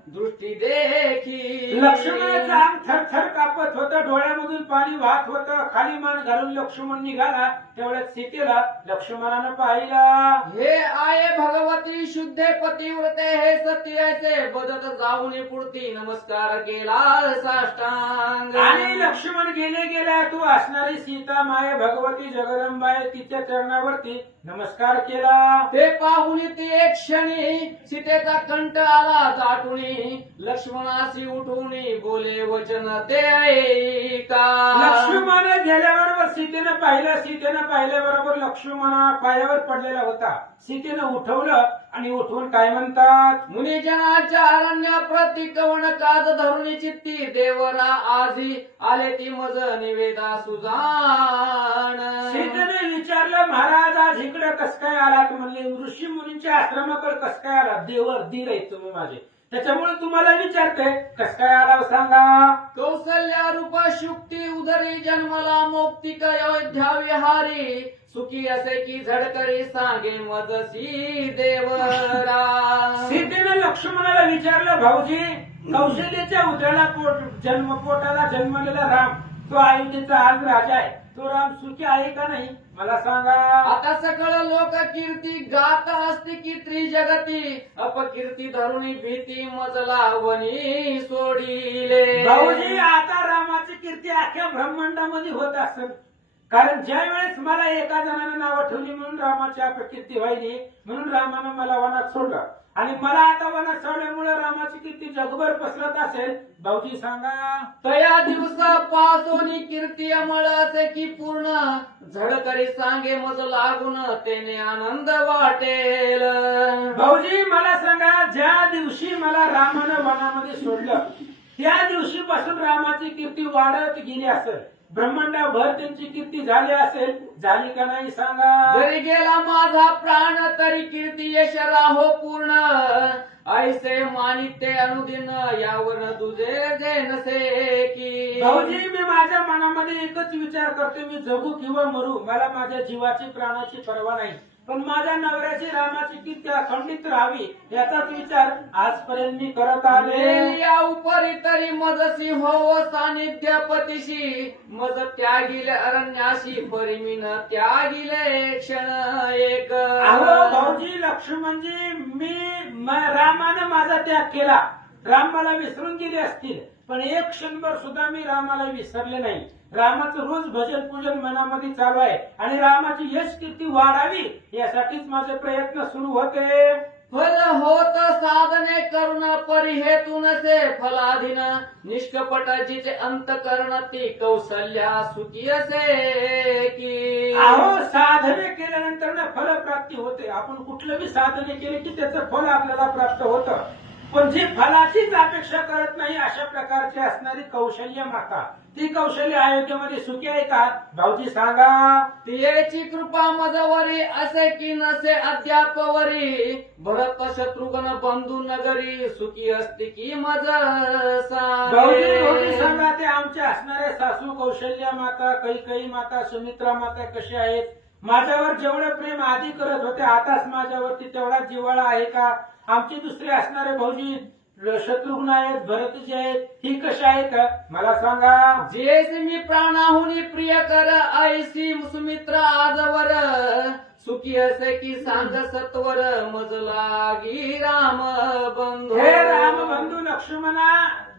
दृष्टी देखी. लक्ष्मणाचं अंग थरथर कापत होतं, डोळ्यामधून पाणी वाहत होतं. खाली मान घालून लक्ष्मण निघाला. तेवढ्यात सीतेला लक्ष्मणानं पाहिला. हे आये भगवती शुद्धे पतिव्रते हे सत्य ऐसे बदत जाऊन पुढती नमस्कार केला साष्टांग. आणि लक्ष्मण गेले गेल्या तू असणारी सीता माये भगवती जगदंबाई तिच्या चरणावरती नमस्कार केला. ते पाहून ती एक क्षणी सीतेचा कंठ आला दाटुनी लक्ष्मणाशी उठून बोले वचन ते ऐका. लक्ष्मण गेल्याबरोबर सीतेनं पाहिलं. सीतेनं पाहिल्याबरोबर लक्ष्मण पायावर पडलेला होता. सीतेनं उठवलं आणि उठवून काय म्हणतात. मुनिजनाच्या अरण्य प्रतिकवण काज धरुणी चित्ती देवरा आजी आले ती मज निवेदा सुजान. सीतेने विचारलं महाराज आज इकडे कस काय आलात. म्हणले ऋषी मुनींच्या आश्रमाकडे कस काय आलात. देवर दीर आहेत तुम्ही माझे. त्याच्यामुळे तुम्हाला विचारतोय कस काय आला सांगा. कौसल्या रूप शुक्ती उदरी जन्मला मौक्तिक अयोध्या विहारी सुखी असे की झडकरी सांगे मजसी देवरा. सीतेनं लक्ष्मणाला विचारलं, भाऊजी कौशल्याच्या उदयाला पोटाला जन्मलेला राम तो अयोध्येचा आज राजा आहे, तो राम सुखी आहे का नाही मला सांगा. आता सकळ लोक कीर्ती गात असती की त्रिजगती अपकीर्ती धरुणी भीती मजला वनी सोडिले. भाऊजी आता रामाची कीर्ती अख्ख्या ब्रह्मांडामध्ये होत असेल, कारण ज्या वेळेस मला एका जणाने नावं ठेवली म्हणून रामाची अपकीर्ती व्हायली, म्हणून रामानं मला वनात सोडलं आणि मला आता वनात सोडल्यामुळे रामाची कीर्ती जगभर पसरत असेल. भाऊजी सांगा. तया दिवसापासोनी कीर्ती अमळ असे की पूर्ण झडकरी सांगे मज लागून तेने आनंद वाटेल. भाऊजी मला सांगा, ज्या दिवशी मला रामानं वनामध्ये सोडलं त्या दिवशीपासून रामाची कीर्ती वाढत गेली असेल, ब्रह्मांडाभर त्यांची कीर्ती झाली असेल, झाली का नाही सांगा. जरी गेला माझा प्राण तरी कीर्ती यश राहो पूर्ण ऐसे मानिते अनुदिन यावर तुझे जे नसे की. भाऊजी मी माझ्या मनामध्ये एकच विचार करते, मी जगू किंवा मरू मला माझ्या जीवाची प्राणाची पर्वा नाही, पण माझ्या नवऱ्याची रामाची कीर्ती अखंडित राहावी याचाच विचार आजपर्यंत मी करत आले. या उपरी तरी मजसी हो सानिध्य पतीशी मज त्यागिले अरण्याशी परिमीन त्यागिले क्षण एक. अहो भाऊजी लक्ष्मणजी रामानं माझा त्याग केला, राम मला विसरून गेले असतील, पण एक क्षणभर सुद्धा मी रामाला विसरले नाही. रामाचं रोज भजन पूजन मनामध्ये चालू आहे आणि रामाची यश कीर्ती वाढावी यासाठीच माझे प्रयत्न सुरू होते. फल होत साधने करून परिहेतून से फलाधीन निष्कपट जिचे अंतकरण ती कौशल्या सुखी असे की. अहो साधने केल्यानंतर ना फलप्राप्ती होते. आपण कुठलं बी साधने केले की त्याचं फल आपल्याला प्राप्त होतं, पण जी फलाचीच अपेक्षा करत नाही अशा प्रकारची असणारी कौशल्य माता, ती कौशल्य अयोध्येमध्ये सुखी आहे का भाऊजी सांगा. तिची कृपा मजवरी असे की नसे अद्यापवरी भरत शत्रुघ्न बंधू नगरी सुखी असती की मज भाऊजी सांगा, ते आमचे असणारे सासू कौशल्य माता, कैकेयी माता, सुमित्रा माता कशा आहेत? माझ्यावर जेवढं प्रेम आधी करत होते आताच माझ्यावरती तेवढा जिव्हाळा आहे का? आमचे दुसरे असणारे भाऊजी शत्रुघ्न आहेत, भरतजी आहेत, ही कशा आहेत मला सांगा. जेस मी प्राणाहुनी प्रिय कर ऐसी सुमित्रा आजवर सुखी असे की सांग सत्वर मज लागी राम बंधू. हे राम बंधू लक्ष्मणा,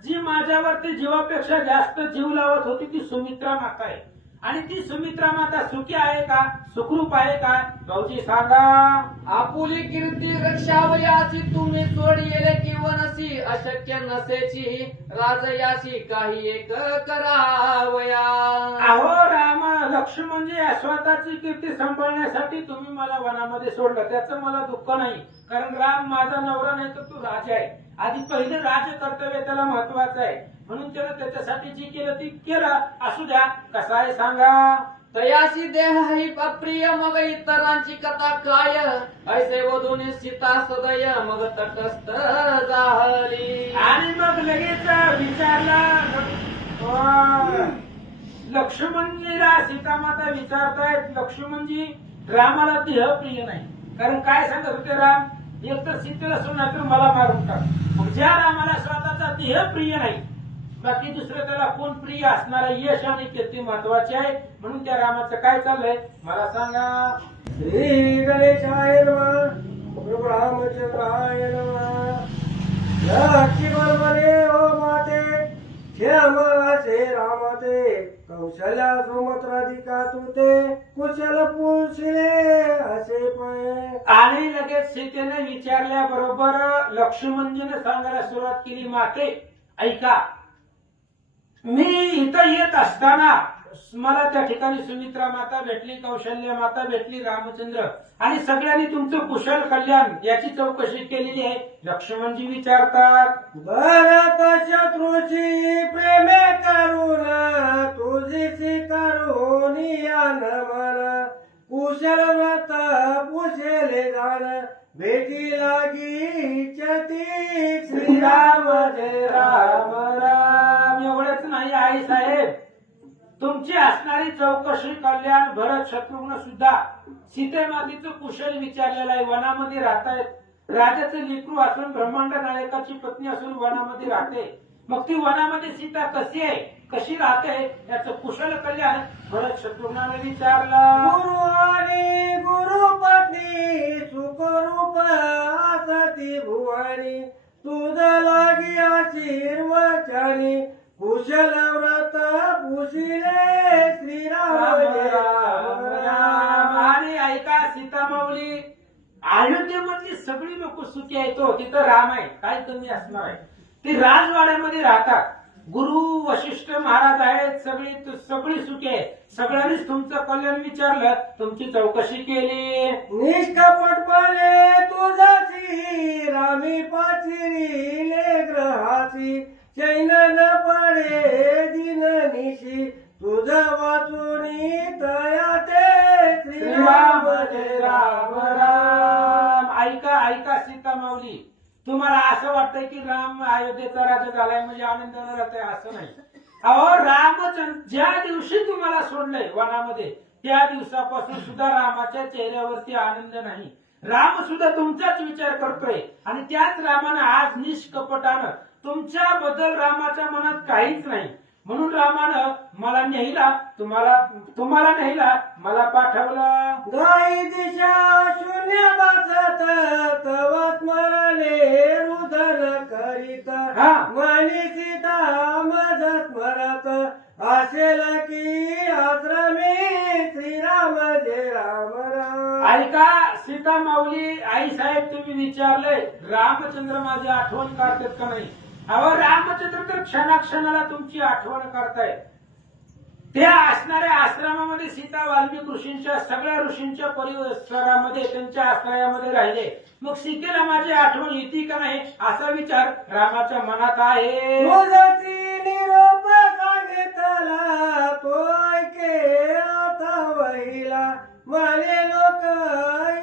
जी माझ्यावरती जीवापेक्षा जास्त जीव लावत होती ती सुमित्रा माता आहे, आणि ती सुमित्रा माता सुखी आहे का, सुखरूप आहे का भाऊजी सांगा. आपुली कीर्ती रक्षावयाची तुम्ही सोडिले किंवनसी अशक्य नसेची राजयाशी काही एक करावया. अहो राम लक्ष्मणजी, स्वतःची कीर्ती सांभाळण्यासाठी तुम्ही मला वनामध्ये सोडलं, त्याचं मला दुःख नाही, कारण राम माझा नवरा नाही तर तो राजा आहे. आधी पहिलं राज कर्तव्य त्याला महत्वाचं आहे, म्हणून त्यानं त्याच्यासाठी जी केलं ती केलं. असू द्या, कसं आहे सांगा. तयाशी देह ही अप्रिय मग इतरांची कथा काय ऐसे वधूने सीता सदय मग तटस्थ झाली. आणि मग लगेच विचारलं लक्ष्मणजीला, सीतामाता विचारतायत, लक्ष्मणजी रामाला देह प्रिय नाही, कारण काय सांगत होते राम, एक तर सीतेला सोडून तर मला मारून टाक. मग ज्या रामाला स्वतःचा देह प्रिय नाही, बाकी दुसरं त्याला कोण प्रिय असणारा यश आणि कीर्ती महत्वाची आहे, म्हणून त्या रामाचं काय चाललंय मला सांगा. श्री गणेशाय नमः, प्रभु रामचंद्राय नमः. लक्ष्मी बरोबरे ओ माते श्याम असे रामते कौशल्या सुमत्राधिका तुते कुशल पुरुषिले असे पळे. आणि लगेच सीतेने विचारल्याबरोबर लक्ष्मणजीने सांगायला सुरुवात केली, माते ऐका, मी इथं येत असताना मला त्या ठिकाणी सुमित्रा माता भेटली, कौशल्य माता भेटली, रामचंद्र, आणि सगळ्यांनी तुमचं कुशल कल्याण याची चौकशी केलेली आहे. लक्ष्मणजी विचारतात, भरत शत्रूची प्रेमे करून तुझीशी करून यान मन कुशल व्रत पुशेले जाण भेटी लागी चती श्रीराम जय राम राम. एवढंच नाही आई साहेब, तुमची असणारी चौकशी कल्याण भरत शत्रुघ्न सुद्धा सीतेमातेचं कुशल विचारलेलं आहे. वनामध्ये राहतायत, राजाचं लेकरू असून ब्रह्मांड नायकाची पत्नी असून वनामध्ये राहते. मग ती वनामध्ये सीता कशी आहे, कशी राहते याचं कुशल कल्याण भरत शत्रुघ्नाने विचारलं. गुरु आणि गुरुपत्नी सुखरूप असती भुवानी, तुझ लागी आशीर्वचनी कुशल व्रत पुशिले श्रीराम जय राम राम. आणि ऐका सीतामाऊली, अयोध्येमधली सगळी लोक सुखी आहेत हो, तिथं राम आहे, काय कमी असणार आहे. ते राजवाड्यामध्ये राहतात, गुरु वशिष्ठ महाराज आहेत, सगळी सुखी आहे. सगळ्यांनीच तुमचं कल्याण विचारलं, तुमची चौकशी केली. निष्कपटपणे तुझाची रामी पाचिरीले ग्रहाची, चैन न पडे दिन निशी तुझ वाचुनी तया ते श्रीराम जय राम राम. ऐका ऐका सीतामाऊली, तुम्हाला असं वाटतंय की राम अयोध्येचा राजा झालाय म्हणजे आनंदाने राहतोय, असं नाही. अहो, रामचंद्र ज्या दिवशी तुम्हाला सोडलंय वनामध्ये, त्या दिवसापासून सुद्धा रामाच्या चेहऱ्यावरती आनंद नाही. राम सुद्धा तुमचाच विचार करतोय आणि त्याच रामानं आज निष्कपटानं तुमच्याबद्दल रामाच्या मनात काहीच नाही म्हणून रामानं मला नेहिला, तुम्हाला नेहिला, मला पाठवलं. गाई दिशा शून्य बसत तव स्मरणे रुदन करीत, हा. मनी सीता मज स्मरत असेल की आश्रमी श्रीराम जय राम राम. ऐका सीता माऊली, आई साहेब तुम्ही विचारलंय रामचंद्र माझी आठवण काढतात का नाही. अहो, रामचंद्र तर क्षणाक्षणाला तुमची आठवण करतायत. त्या असणाऱ्या आश्रमामध्ये सीता वाल्मिक ऋषींच्या सगळ्या ऋषींच्या परिसरामध्ये त्यांच्या आश्रयामध्ये राहिले. मग सीतेला माझी आठवण येते का नाही असा विचार रामाच्या मनात आहे. तुझची निरोप सांगितला तो ऐके आता वहिला, म्हणे लोक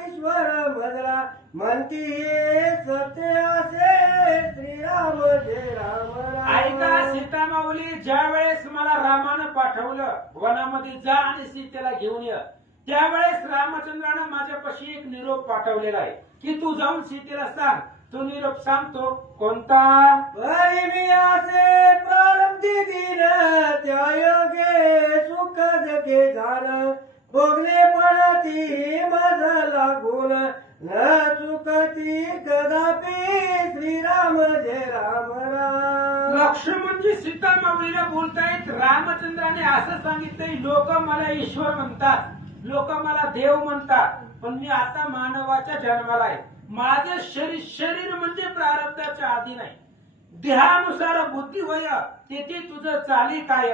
ईश्वर मजला म्हणती सत्य असे श्रीराम जय राम राम. ऐका सीता माऊली, ज्या वेळेस मला रामानं पाठवलं वनामध्ये जा आणि सीतेला घेऊन ये, त्यावेळेस रामचंद्रानं माझ्यापाशी एक निरोप पाठवलेला आहे की तू जाऊन सीतेला सांग. तो निरोप सांगतो कोणता. बरी मी असे प्रारब्धी दिन त्या योगे सुख जगे झालं, भोगणे पडती मज लागून न चुकती कदापि श्रीराम जय राम राम. लक्ष्मणजी सीता माऊलीला बोलतायत, रामचंद्राने असं सांगितलंय, लोक मला ईश्वर म्हणतात, लोक मला देव म्हणतात, पण मी आता मानवाच्या जन्माला आहे. माझं शरीर म्हणजे प्रारब्धाच्या अधीन आहे. देहानुसार बुद्धी वय तेथे तुझं चाली काय.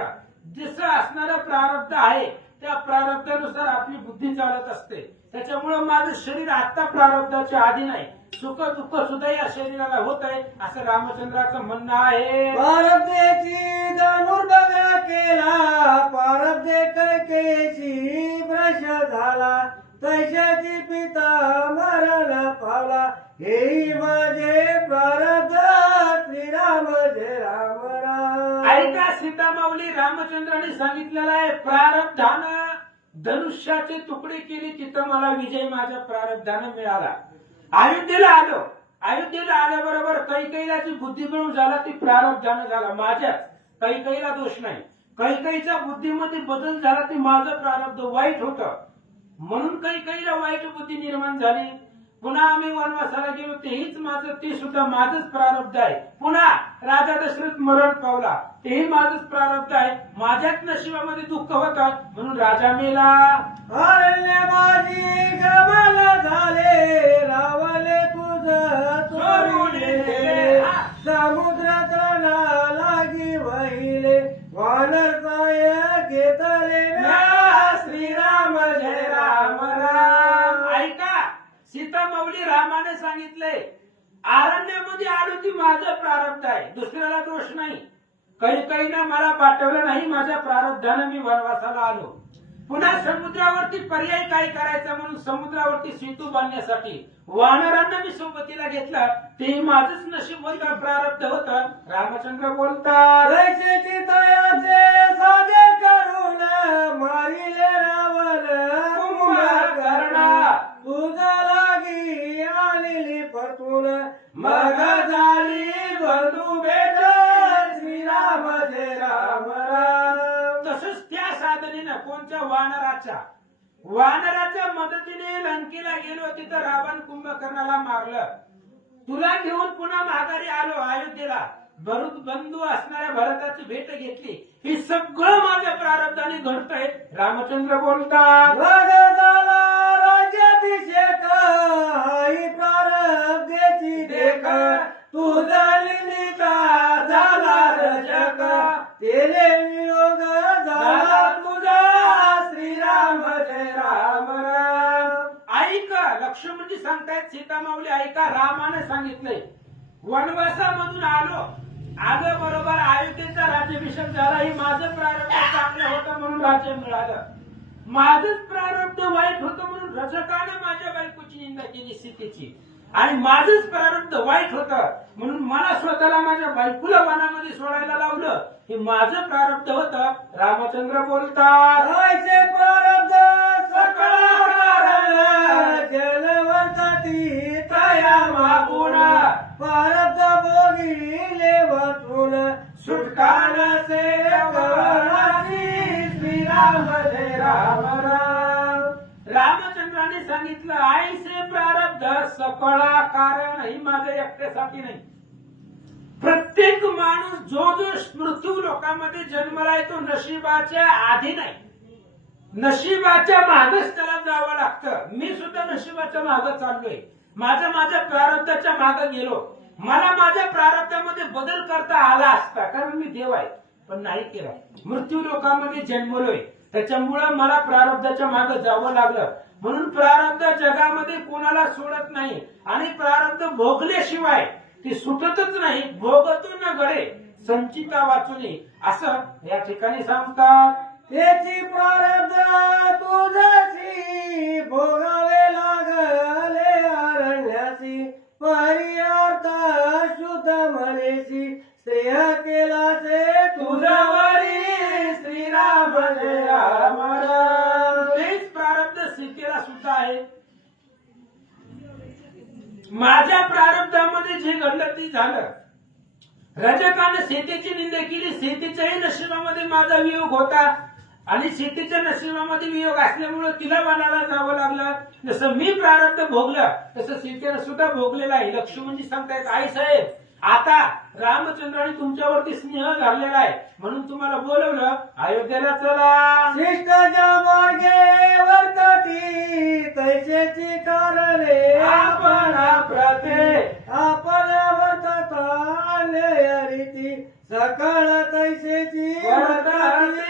जसं असणारं प्रारब्ध आहे त्या प्रारब्धानुसार आपली बुद्धी चालत असते. त्याच्यामुळे माझं शरीर आता प्रारब्धाच्या अधीन आहे. सुख दुःख सुद्धा या शरीराला होत आहे असं रामचंद्राचं म्हणणं आहे. प्रारब्धेची धनुर्भंग केला, प्रारब्धे कैकेयीची भ्रश झाला, तैशाची पिता मरण पावला, हेही माझे प्रारब्ध श्रीराम जय राम राम. ऐका सीता माऊली, रामचंद्राने सांगितलेलं आहे प्रारब्धानं धनुष्याचे तुकडे केले, तिथं मला विजय माझ्या प्रारब्धानं मिळाला. अयोध्येला आल्याबरोबर कैकेयीची बुद्धी मिळून झाला, ती प्रारब्धानं झाला. माझ्या कैकेयीला दोष नाही. कैकेयीच्या बुद्धीमध्ये बदल झाला, ती माझं प्रारब्ध वाईट होतं म्हणून कैकेयीला वाईट बुद्धी निर्माण झाली. पुन्हा आम्ही वनवासाला गेलो, तेहीच माझं, ते सुद्धा माझंच प्रारब्ध आहे. पुन्हा राजा दशरथ मरण पावला, तेही माझंच प्रारब्ध आहे. माझ्याच नशिबामध्ये दुःख होतं म्हणून राजा मेला. अरण्य माझी गमन झाले, रावले तुझ चोरिले, समुद्र तरणा लागी वहिले, वानरसाय घेतले श्रीराम जय राम राम. ऐका सीता माऊली, रामाने सांगितलंय अरण्यामध्ये आलो ती माझं प्रारब्ध आहे, दुसऱ्याला दोष नाही. कैकेयीनं मला पाठवलं नाही, माझ्या प्रारब्धानं मी वनवासाला आलो. पुन्हा समुद्रावरती पर्याय काय करायचा म्हणून समुद्रावरती सेतू बांधण्यासाठी वानरांना मी सोबतीला घेतलं. ते माझंच नशीब होतं, प्रारब्ध होतं. रामचंद्र बोलतात, कैसेची तयाचे साधे करून मारिले रावण कुंभकर्णा. तुझा लागी आलेली परतून मग झाली बंधू भेट श्रीराम जय राम राम. तसंच त्या साधनेनं कोणत्या वानराच्या मदतीने लंकेला गेलो, तिथं रावण कुंभकर्णाला मारलं. तुला घेऊन पुन्हा माघारी आलो अयोध्येला, बंधू असणाऱ्या भरताची भेट घेतली. हे सगळं माझ्या प्रारब्धाने घडतंय. रामचंद्र बोलतात, मग झाला राज्याभिषेक आई प्रारब्धेची देख. तुझा लिलिका झाला रजक तेले वियोग झाला तुझा श्रीराम जय राम राम. ऐका लक्ष्मणजी सांगतायत, सीतामाऊली ऐका, रामाने सांगितलंय वनवासामधून आलो बरोबर अयोध्येचा राज्याभिषेक झाला. हे माझं प्रारब्ध चांगलं होतं म्हणून राज्य मिळालं, माझंच प्रारब्ध वाईट होतं म्हणून रजकाने माझ्या बायकोची निंदा केली सीतेची, आणि माझंच प्रारब्ध वाईट होतं म्हणून मला स्वतःला माझ्या बायकोला वनामध्ये सोडायला लावलं. हे माझं प्रारब्ध होतं. रामचंद्र बोलतात, ऐसे प्रारब्ध सकळ कारण जलवंती तया मागून प्रारब्ध भोगिले वाचून सुटका नसे कवराची श्रीराम जय राम राम. रामचंद्राने सांगितलं, आईचे प्रारब्ध सकळा कारण ही माझ्या एकट्यासाठी नाही. प्रत्येक माणूस जो मृत्यू लोकांमध्ये जन्मला येतो नशिबाच्या आधी नाही, नशिबाच्या मागच त्याला जावं लागतं. मी सुद्धा नशिबाच्या मागं चाललोय, माझ्या प्रारब्धाच्या मागं गेलो. मला माझ्या प्रारब्धामध्ये बदल करता आला असता, कारण मी देव आहे, पण नाही केला. मृत्यू लोकांमध्ये जन्मलोय, त्याच्यामुळं मला प्रारब्धाच्या मागं जावं लागलं. म्हणून प्रारब्ध जगामध्ये कोणाला सोडत नाही, आणि प्रारब्ध भोगल्याशिवाय ती सुटतच नाही. भोगतो न गडे संचिता वाचुनी, असं या ठिकाणी सांगतात. त्याची प्रारब्ध तुझशी भोगावे लागले अरण्यासी. पर्यार्थ शुद्ध मनेशी स्त्रिय केला से तुझ्यावरी श्रीराम जय राम राम. तेच प्रारब्ध सीतेला सुद्धा आहे. माझ्या प्रारब्धामध्ये जे घडलं ते झालं. रजकाने सीतेची निंदा केली, सीतेच्याही नशिबामध्ये माझा वियोग होता, आणि सीतेच्या नशिबामध्ये वियोग असल्यामुळे तिला वनाला जावं लागलं. जसं मी प्रारब्ध भोगलं तसं सीतेनं सुद्धा भोगलेलं आहे. लक्ष्मणजी सांगतायत, आई साहेब आता रामचंद्राने तुमच्यावरती स्नेह झालेला आहे म्हणून तुम्हाला बोलवलं, अयोध्येला चला. शिष्टाच्या मार्गे वर्तती कैसेची कारणे आपण प्रते आपण वर्तत आले रीती. सकळ कैसेची वर्तती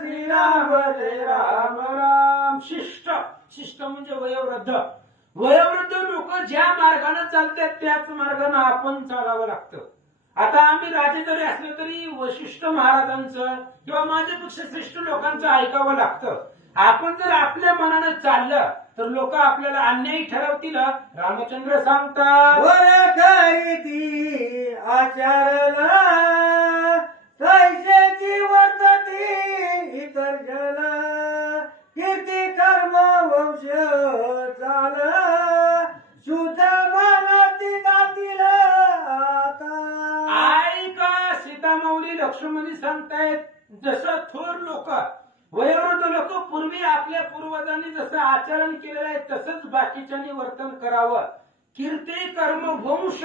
श्रीराम जय राम राम. शिष्ट म्हणजे वयोवृद्ध. वयोवृद्ध लोक ज्या मार्गाने चालतात त्याच मार्गाने आपण चालावं लागतं. आता आम्ही राजे जरी असलो तरी वशिष्ठ महाराजांचं किंवा माझ्यापेक्षा श्रेष्ठ लोकांचं ऐकावं लागतं. आपण जर आपल्या मनानं चाललं तर लोक आपल्याला अन्यायी ठरवतील. रामचंद्र सांगतात, वर करीती आचरण कैसेची वर्तती इतर जन. कीर्ती कर्म वंश चाल शुद्ध मानती जातील आता. ऐका सीतामाऊली लक्ष्मणजी सांगतायत, जसं थोर लोक वयोवृद्ध लोक पूर्वी आपल्या पूर्वजांनी जसं आचरण केलेलं आहे तसंच बाकीच्यांनी वर्तन करावं. कीर्ती कर्म वंश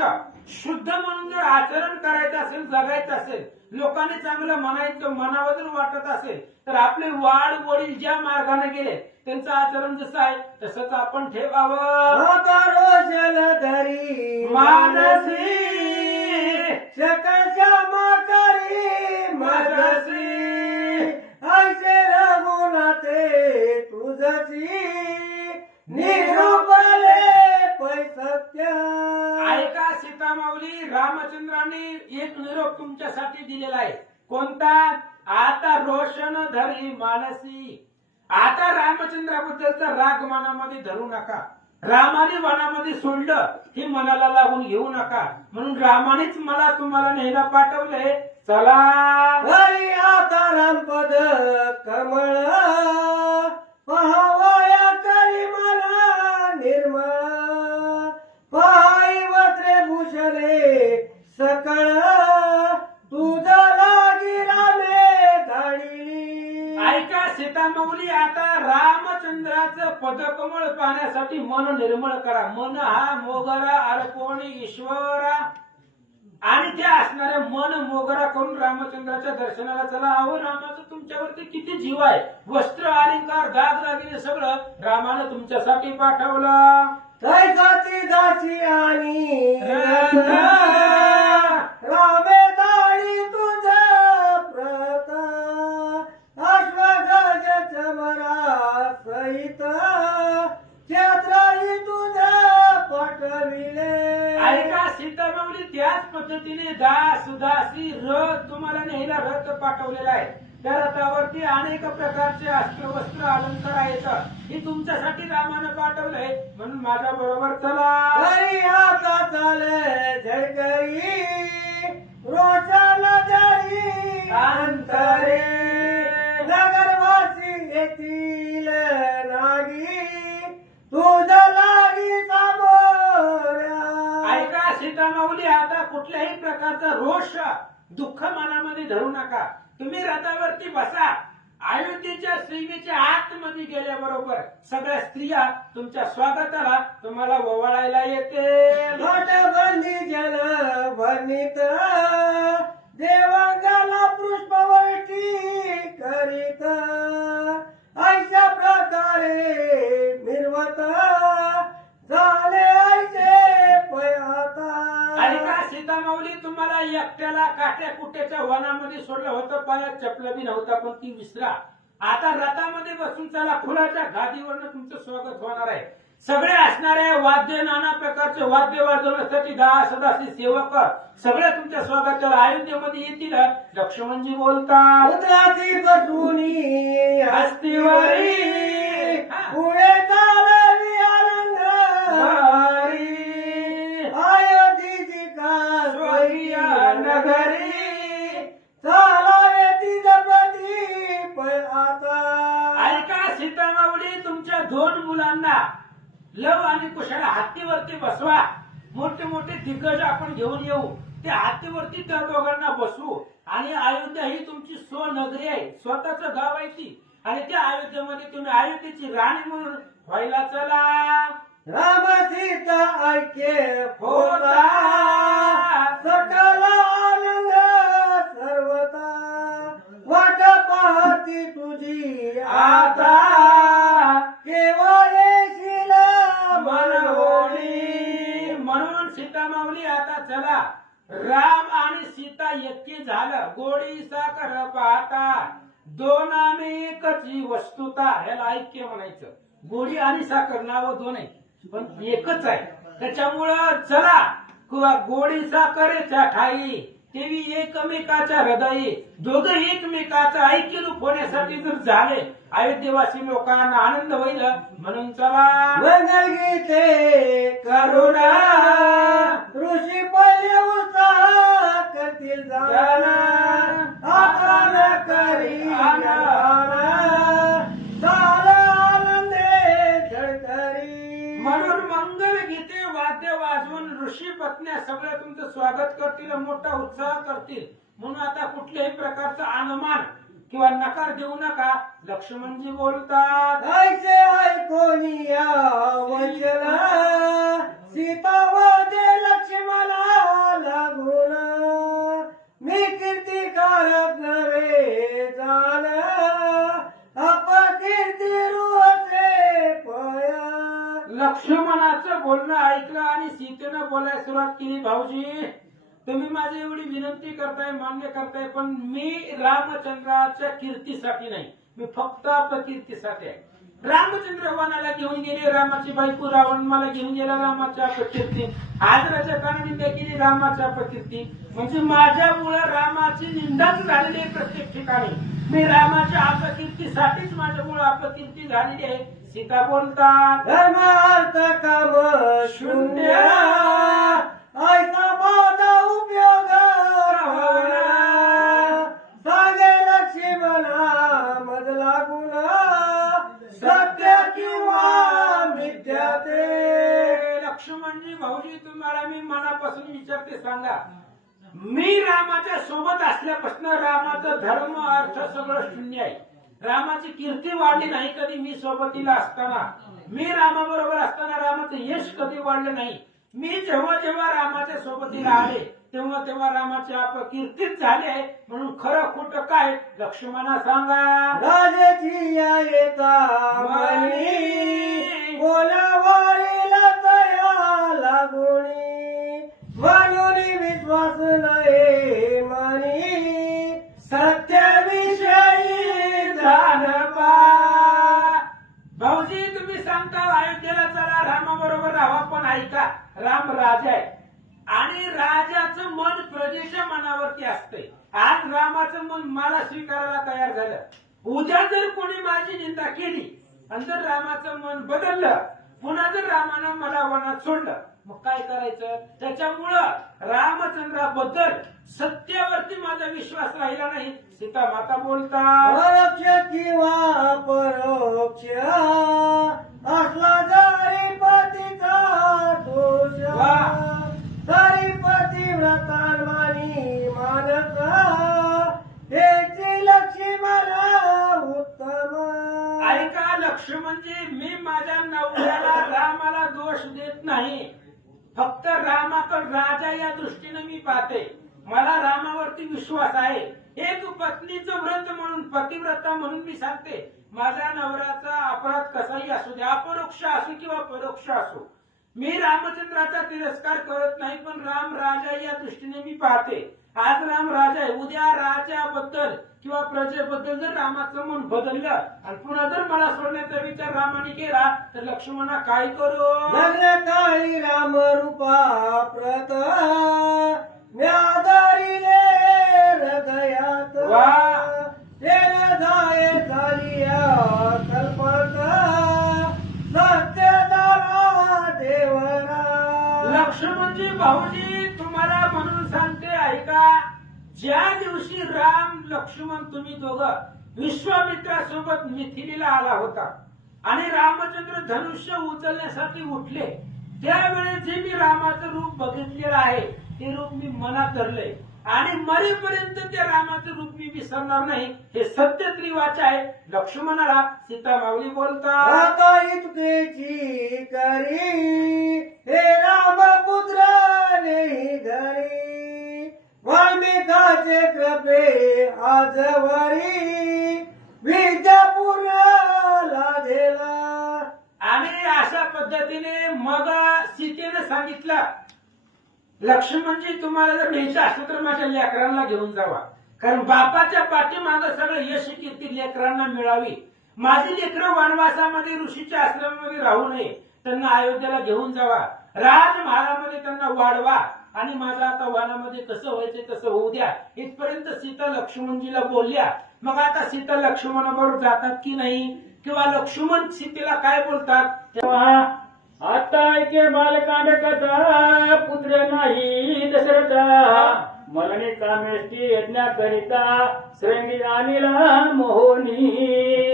शुद्ध म्हणून जर आचरण करायचं असेल, जगायचं असेल, लोकांनी चांगलं म्हणायचं, मनावरून वाटत असेल तर आपले वाड वडील ज्या मार्गाने गेले त्यांचं आचरण जसं आहे तसंच आपण ठेवावं. जलधरी मानसी शकच्या माकरी मदसी. ऐसे रघुनाथे तुझची निरूपले पैसत्य. ऐका सीतामाऊली, रामचंद्राने एक निरोप तुमच्यासाठी दिलेला आहे. कोणता? आता रोशन धरी मानसी. आता रामचंद्राबद्दलचा राग मनामध्ये धरू नका. रामाने वनामध्ये सोडलं हे मनाला लागून घेऊ नका. म्हणून रामानेच मला तुम्हाला न्यायला पाठवलंय. चला हरी आता रामपद कमळ पहावया करी मला निर्मळ पायी वस्त्रे भूषणे सकळ तुझा लागी रामे धाडिली. ऐका सीतामौली, आता रामचंद्राचं पदकमळ पाहण्यासाठी मन निर्मळ करा. मन हा मोगरा अर्पणी ईश्वरा, आणि त्या असणाऱ्या मन मोगरा करून रामचंद्राच्या दर्शनाला चला. अहो, रामाचं तुमच्यावरती किती जीव आहे. वस्त्र अलंकार दागदागिने सगळं रामानं तुमच्यासाठी पाठवलं. तैसाची दासी आणि रामे दाळी तुझ प्रत अश्वगज चमरा सहित क्षेत्रही तुझ पटविले. ऐका सीतामाऊली, त्याच पद्धतीने दास उदासी रथ तुम्हाला न्यायला रथ पाठवलेला आहे. त्या रथावरती अनेक प्रकारचे अस्त्रवस्त्र अलंकार आहेत. ही तुमच्यासाठी रामानं पाठवलंय. म्हणून माझ्या बरोबर चला. हरी आता चाले जय करी रोशन जरी अंतरे नगरवासी येथील नागी तुझ लागी सामोऱ्या. ऐका सीतामाऊली, आता कुठल्याही प्रकारचा रोष दुःख मनामध्ये धरू नका. तुम्ही रथावरती बसा. अयोध्येच्या सीमेच्या आतमध्ये गेल्याबरोबर सगळ्या स्त्रिया तुमच्या स्वागताला तुम्हाला ओवाळायला येतील. घटबंदी जल वर्णित देवांगाला पुष्पवृष्टी करीत अशा प्रकारे मिरवत झाले ऐसे पयाता. ऐका सीतामाऊली, तुम्हाला एकट्याला काट्या कुट्याच्या वनामध्ये सोडलं होतं. पायात चपला बी नव्हता, पण ती विसरा. आता रथामध्ये बसून चला. फुलाच्या गादीवरनं तुमचं स्वागत होणार आहे. सगळे असणारे वाद्य, नाना प्रकारचे वाद्य वाजवण्यासाठी दास दासी सेवक सगळे तुमच्या स्वागताला अयोध्येमध्ये येतील. लक्ष्मणजी बोलतात. उतराची बसुनी हस्तीवरी पुढे चालवी आनंद अयोध्येची का स्वर्गीय नगरी चालावे तिज प्रदीप आता. ऐका सीतामाऊली, तुमच्या 2 मुलांना लव आणि कुशाला हत्तीवरती बसवा. मोठे मोठे दिग्गज आपण घेऊन येऊ. त्या हत्तीवरती त्या दोघांना बसवू. आणि अयोध्या ही तुमची स्वनगरी आहे. स्वतःचं गाव आहे ती. आणि त्या अयोध्येमध्ये तुम्ही अयोध्येची राणी म्हणून व्हायला चला. राम सीता ऐक्य होता सकल आनंद सर्वता वाट पाहती तुझी आता केवळ येशील मनोनी. म्हणून सीतामाऊली, आता चला. राम आणि सीता ऐक्य झालं. गोडी साखर पाहता दोनामे एकची वस्तुता. ह्याला ऐक्य म्हणायचं. गोडी आणि साखर नाव 2 आहे, पण एकच आहे. त्याच्यामुळं चला. गोडी साखरेच्या ठाई तेवी एकमेकाच्या हृदयी. दोघं एकमेकाचं ऐक्य रूप होण्यासाठी जर झाले, अयोध्येवासी लोकांना आनंद होईल. म्हणून चला. मंगल गीते करुणा ऋषी पहिले उत्साह करतील जाणा आपण करी चाल आनंदे झळकरी. म्हणून मंगल गीते वाद्य वाजवून ऋषी पत्न्या सगळ्या तुमचं स्वागत करतील, मोठा उत्साह करतील. म्हणून आता कुठल्याही प्रकारचा अनुमान किंवा नकार देऊ नका. लक्ष्मणजी बोलतात. ऐसे ऐकोनी या वचन सीता वदे लक्ष्मणा लागून मी कीर्तिकारक नव्हे जाण अपकीर्ती रुहते पय. लक्ष्मणाचं बोलणं ऐकलं आणि सीतेनं बोलायला सुरुवात केली. भाऊजी, तुम्ही माझी एवढी विनंती करताय, मान्य करताय, पण मी रामचंद्राच्या कीर्तीसाठी नाही, मी फक्त अपकीर्तीसाठी आहे. रामचंद्र वनाला घेऊन गेले, रामाची बायको रावण मला घेऊन गेला, रामाच्या अपकीर्ती. आदराच्या कारणी केली रामाच्या अपकीर्ती. म्हणजे माझ्यामुळे रामाची निंदाच झालेली आहे प्रत्येक ठिकाणी. मी रामाच्या अपकीर्तीसाठीच माझ्यामुळे अपकीर्ती झालेली आहे. सीता बोलतात, धर्म अर्थ काम शून्य ऐसा माझा उपयोग रावणा. सांगे लक्ष्मणा मज लागून सत्य किंवा मिथ्या ते. लक्ष्मणजी भाऊजी, तुम्हाला मी मनापासून विचारते, सांगा, मी रामाच्या सोबत असल्यापासून रामाचा धर्म अर्थ सगळं शून्य आहे. रामाची कीर्ती वाढली नाही कधी मी सोबतीला असताना. मी रामाबरोबर असताना रामाचं यश कधी वाढलं नाही. मी जेव्हा जेव्हा रामाच्या सोबतीला आले तेव्हा तेव्हा रामाची अपकीर्तीच झाली आहे. म्हणून खरं खोटं काय लक्ष्मणा सांगा. राजाची येता मनी बोलावारीला तया लागुणी म्हणून विश्वास नये मनी सत्याविषयी जाणपा. भाऊजी, तुम्ही सांगता अयोध्येला चला, रामाबरोबर राहा, पण ऐका, राम राजा आहे आणि राजाचं मन प्रजेच्या मनावरती असतंय. आज रामाचं मन मला स्वीकारायला तयार झालं. उद्या जर कोणी माझी निंदा केली आणि जर रामाचं मन बदललं, पुन्हा जर रामानं मला वनात सोडलं, मग काय करायचं? त्याच्यामुळं रामचंद्राबद्दल सत्यावरती माझा विश्वास राहिला नाही. सीता माता बोलतात, परोक्ष किंवा परोक्ष असला जरी पतीचा दोष तरी पतिव्रता मानी मानस त्याची लक्ष्मणा उत्तम. ऐका लक्ष्मणजी, मी माझ्या नवऱ्याला रामाला दोष देत नाही. फक्त रामाकडे राजा या दृष्टीने मी पाहते. मला रामावरती विश्वास आहे. एक पत्नीचं व्रत म्हणून, पतिव्रता म्हणून मी सांगते, माझ्या नवऱ्याचा अपराध कसाही असू दे, अपरोक्ष असो किंवा परोक्ष असो, मी रामचंद्राचा तिरस्कार करत नाही. पण राम राजा या दृष्टीने मी पाहते. आज राम राजा आहे, उद्या राजाबद्दल किंवा प्रजेबद्दल जर रामाचं मन बदललं आणि पुन्हा जर मला सोडण्याचा विचार रामाने केला तर लक्ष्मणा काय करू. लग्न काळी राम रूपा प्रत म्यादारिले हृदयात तेल जाय झाली कल्पत सत्य झाला देवरा. लक्ष्मणजी भाऊजी, तुम्हाला म्हणून सांगते, ऐका, ज्या दिवशी राम लक्ष्मण तुम्ही दोघं विश्वामित्रासोबत मिथिलेला आला होता आणि रामचंद्र धनुष्य उचलण्यासाठी उठले, त्यावेळेस जे मी रामाचं रूप बघितलेलं आहे ते रूप मी मनात धरलंय आणि मरेपर्यंत त्या रामाचं रूप मी विसरणार नाही. हे सत्य त्रिवाचा आहे. लक्ष्मणाला सीता माऊली बोलतात, आता इतकेची करी हे रामपुत्र नेही धरी वाल्मिकाचे कृपे आजवरी विद्यापूर लादेला. आणि अशा पद्धतीने मग सीतेने सांगितलं, लक्ष्मणजी, तुम्हाला जर न्यायचं असलं तर माझ्या लेकरांना घेऊन जावा, कारण बापाच्या पाठीमागं सगळं यश कीर्ती लेकरांना मिळावी. माझी लेकरं वनवासामध्ये ऋषीच्या आश्रमामध्ये राहू नये, त्यांना अयोध्येला घेऊन जावा, राजमहालामध्ये त्यांना वाढवा आणि माझं आता वनामध्ये कसं व्हायचं तसं होऊ द्या. इथपर्यंत सीता लक्ष्मणजीला बोलल्या. मग आता सीता लक्ष्मणाबरोबर जातात की नाही, किंवा लक्ष्मण सीतेला काय बोलतात तेव्हा, आता ऐके बालकांड कथा पुत्र नाही दशरथा मलने कामेष्टी यज्ञाकरिता श्रेणी आणला मोहनी.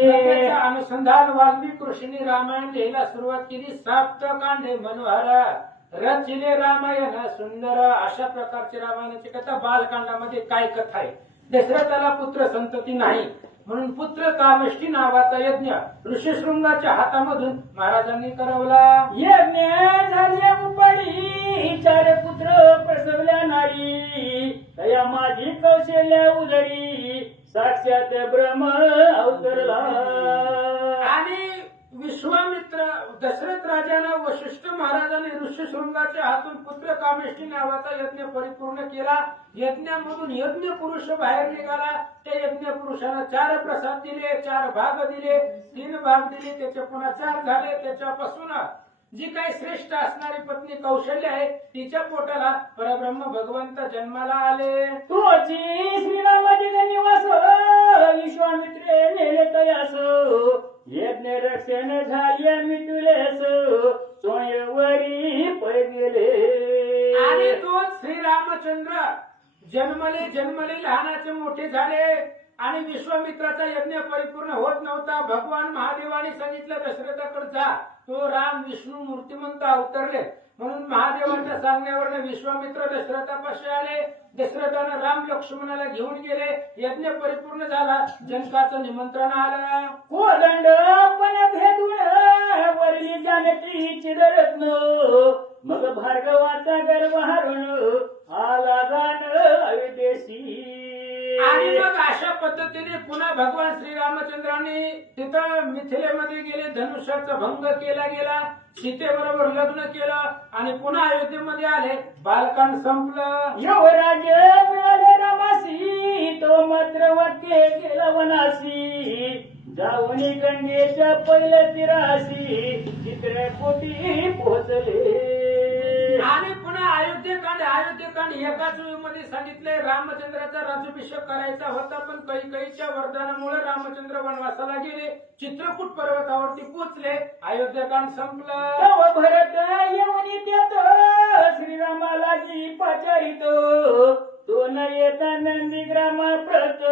त्याचं अनुसंधान वाल्मिक ऋषींनी रामायण लिहायला सुरुवात केली. सप्त कांडे मनोहर रचिले रामायण सुंदर. अशा प्रकारची रामायणाची कथा. बालकांडामध्ये काय कथा आहे? दशरथाला पुत्र संतती नाही म्हणून पुत्र कामेष्टी नावाचा यज्ञ ऋषिशृंगाच्या हातामधून महाराजांनी करवला. यज्ञ झाले उपरी 4 पुत्र प्रसवल्या नारी तया माझी कौशल्य उदरी साक्षात ब्रह्म अवतरला. आणि विश्वामित्र दशरथ राजानं वशिष्ठ महाराजांनी ऋषिशृंगाच्या हातून पुत्र कामेष्टी नावाचा यज्ञ परिपूर्ण केला. यज्ञामधून यज्ञ पुरुष बाहेर निघाला. त्या यज्ञ पुरुषाला 4 प्रसाद दिले, 4 भाग दिले, 3 भाग दिले, त्याचे पुन्हा 4 झाले. त्याच्यापासून जी काही श्रेष्ठ असणारी पत्नी कौशल्य आहे तिच्या पोटाला परब्रह्म भगवंत जन्माला आले. तुझी श्रीरामाची निवास विश्वा रामचंद्र जन्मले लहानाचे मोठे झाले आणि विश्वामित्राचा यज्ञ परिपूर्ण होत नव्हता. भगवान महादेवाने सांगितलं दशरथाकडे जा. तो राम विष्णू मूर्तिमंत अवतरले म्हणून महादेवाच्या सांगण्यावरनं विश्वामित्र दशरथापाशी आले. दशरथानं राम लक्ष्मणाला घेऊन गेले. यज्ञ परिपूर्ण झाला. जनकाचं निमंत्रण आलं. कोदंड पण भेदून वरली जानकी चिदरत्न मग भार्गवाचा गर्व हरून आला गाण अयोध्येशी. आणि मग अशा पद्धतीने पुन्हा भगवान श्रीरामचंद्रांनी तिथं मिथिलेमध्ये गेले. धनुष्याचा भंग केला गेला. सीतेबरोबर लग्न केलं आणि पुन्हा अयोध्येमध्ये आले. बालकांड संपलं. युवराज मिळाले रामासी तो मात्र वाक्य गेला वनासी. जाऊन गंगेच्या पहिल्या तिराशी चित्रकोटी पोहोचले. आणि पुन्हा अयोध्येकांड एकाच वेळेमध्ये सांगितले. रामचंद्राचा राज्याभिषेक करायचा होता पण कैकेयीच्या वरदानामुळे रामचंद्र वनवासाला गेले. चित्रकूट पर्वतावरती पोचले. अयोध्येकांड संपलं. तव भरत येऊन त्यात श्रीरामाला जी पाचारित तो न येता नंदीग्रामा प्रत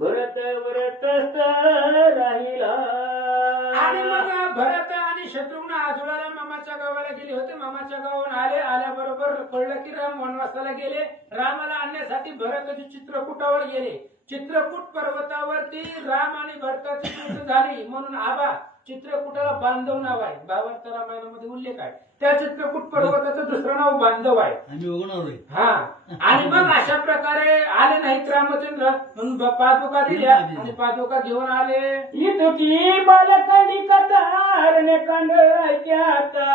भरत व्रतस्थ राहिला. आणि मग भरत आणि शत्रुघ्न आजोळाला मामाच्या गावाला गेले होते. मामाच्या गावावर आल्याबरोबर कळलं की राम वनवासाला गेले. रामाला आणण्यासाठी भरत चित्रकूटावर गेले. चित्रकूट पर्वतावरती राम आणि भरताची भेट झाली म्हणून आबा चित्रकूटाला बांधव नाव आहे. भावार्थ रामायणामध्ये उल्लेख आहे. त्या चित्रकूट पर्वताचं दुसरं नाव बांधव आहे. हा. आणि मग अशा प्रकारे आले नाहीत रामचंद्र म्हणून पादुका दिल्या आणि पादुका घेऊन आले. इतकी बालकांडी कथा कांड ऐक्याता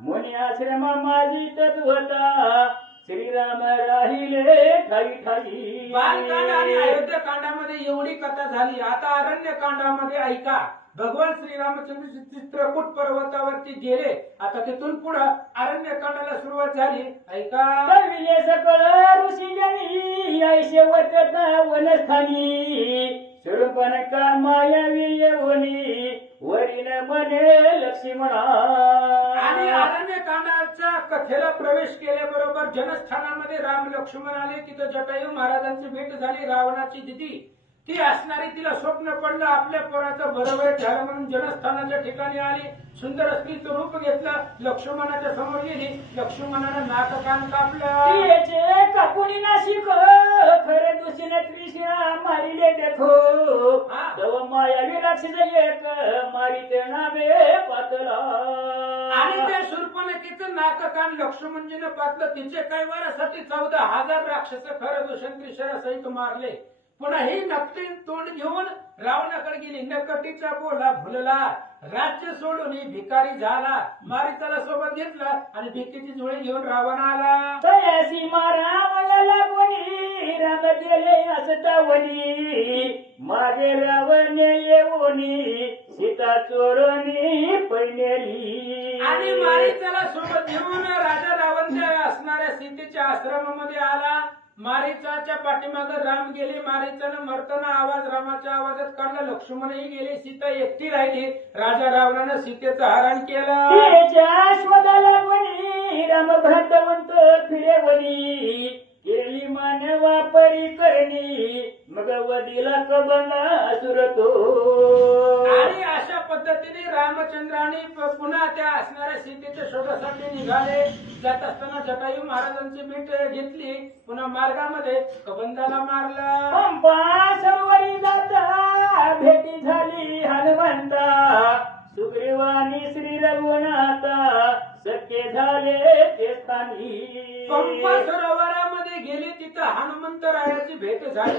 मुनी आश्रमा माझी तत्वता श्रीराम राहिले ठाई ठाई. बालकांड आणि अयोध्या कांडामध्ये एवढी कथा झाली. आता अरण्य कांडामध्ये ऐका. भगवान श्रीरामचंद्र चित्रकूट पर्वतावरती गेले. आता तिथून पुढे अरण्य कांडाला सुरुवात झाली. ऐका. कविले सकळ ऋषी जनी ऐशे वचता वनस्थानी स्वरूपन का मायावी येऊनी वरीन मने लक्ष्मणा. आणि अरण्य कांडाच्या कथेला प्रवेश केल्याबरोबर जनस्थानामध्ये राम लक्ष्मण आले. तिथं जटायू महाराजांची भेट झाली. रावणाची दिदी ती असणारी तिला स्वप्न पडलं. आपल्या पोराचं बरोबर झालं म्हणून जनस्थानाच्या ठिकाणी आली. सुंदर स्त्रीचं रूप घेतलं. लक्ष्मणाच्या समोर गेली. लक्ष्मणानं नाक कान कापलं. तिचे कापुनी नाशिक खरे दुसरीने त्रिशिरा मारिले देखो तव मायावी राक्षस एक मारिते नावे पातला. आणि त्या शूर्पणखीचं नाक कान लक्ष्मणजीनं पातलं. तिचे काही वरासाठी 14,000 राक्षस खरं दूषण त्रिशरा सहित मारले. पुन्हा ही नकटीन तोंड घेऊन रावणाकडे गेली. नकटीचा बोला भुलला. राज्य सोडून भिकारी झाला. मारिताला सोबत घेतला आणि भिकीची झोळी घेऊन रावण आला. तयासी मारा मला कोणी राम गेले असतावनी मागे रावण येऊनी सीता चोरणी पैनेली. आणि मारिताला सोबत घेऊन राजा रावणच्या असणाऱ्या सीतेच्या आश्रमामध्ये आला. मारीचाच्या पाठीमागे राम गेले. मारीचानं मरताना आवाज रामाच्या आवाजात काढला. लक्ष्मणही गेले. सीता एकटी राहिली. राजा रावणानं सीतेचं हरण केलं. तिच्या शोधाला कोणी राम भ्रातवंत फिरेवली केली मानवा परी करणी मग वदिला कबना असुरतो. आणि अशा पद्धतीने रामचंद्राने पुन्हा त्या असणाऱ्या सीतेच्या शोधासाठी निघाले. जात असताना जटायू महाराजांची भेट घेतली. पुन्हा मार्गामध्ये कबंदाला मारलं. पंपा सरोवरी जाता भेटी झाली हनुमंता सुग्रीवानी श्री रघुनाथा सख्य झाले ते स्थानी. पंपा सरोवरामध्ये गेले. तिथं हनुमंतरायाची भेट झाली.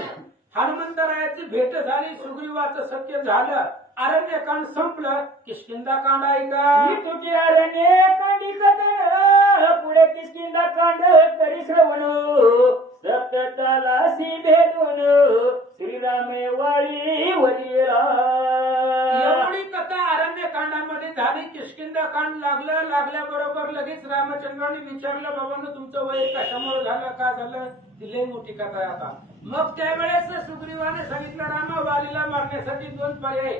हनुमंतरायाची भेट झाली. सुग्रीवाचं सत्य झालं. अरण्यकांड संपलं. किष्किंधा कांड ऐका. तुझी अरण्य कांडी कथन पुढे किष्किंधा कांड करी श्रवण सप्तताला भेटून श्रीरामे वाळी वलिला. एवढी कथा अरण्य कांडामध्ये झाली. किष्किंधा कांड लागल्याबरोबर लगेच रामचंद्राने विचारलं बाबांनो तुमचं वय कशामुळे झालं का झालं. ती लई मोठी कथा आहे आता. मग त्यावेळेस सुग्रीवाने सांगितलं रामा वालीला मारण्यासाठी 2 पर्याय.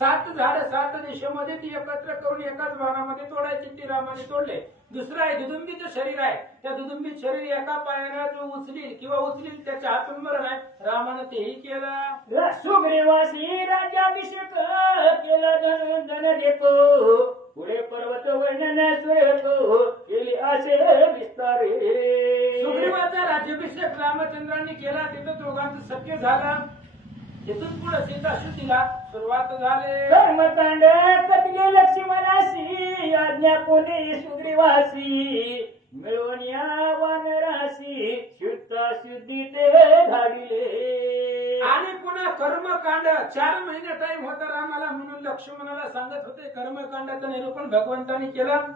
7 झाडं 7 दिशेमध्ये ती एकत्र करून एकाच भागामध्ये तोडायची. ती रामाने तोडले. दुसरं आहे दुदुंबीचं शरीर आहे. त्या दुदुंबीत शरीर एका पायाने जो उचलील किंवा उचलील त्याच्या हातून मरण आहे. रामानं तेही केलं. सुग्रीवासी राज्याभिषेक केला धन देतो पुढे पर्वत वर्णन सुरेतो केली असे विस्तारे. सुग्रीवाचा राज्याभिषेक रामचंद्रांनी केला. तिथं दोघांचं सख्य झालं. तिथून पुढे सीताशुद्धीला सुरुवात झाली. कर्मकांड कथिले लक्ष्मणासी आज्ञा कोणी सुग्रीवासी मिळून या वानरासी शुद्धा शुद्धी ते धाडिले. आणि पुन्हा कर्मकांड 4 महिने टाइम होता रामाला म्हणून लक्ष्मणाला सांगत होते. कर्मकांडाचं निरूपण भगवंतांनी केलं.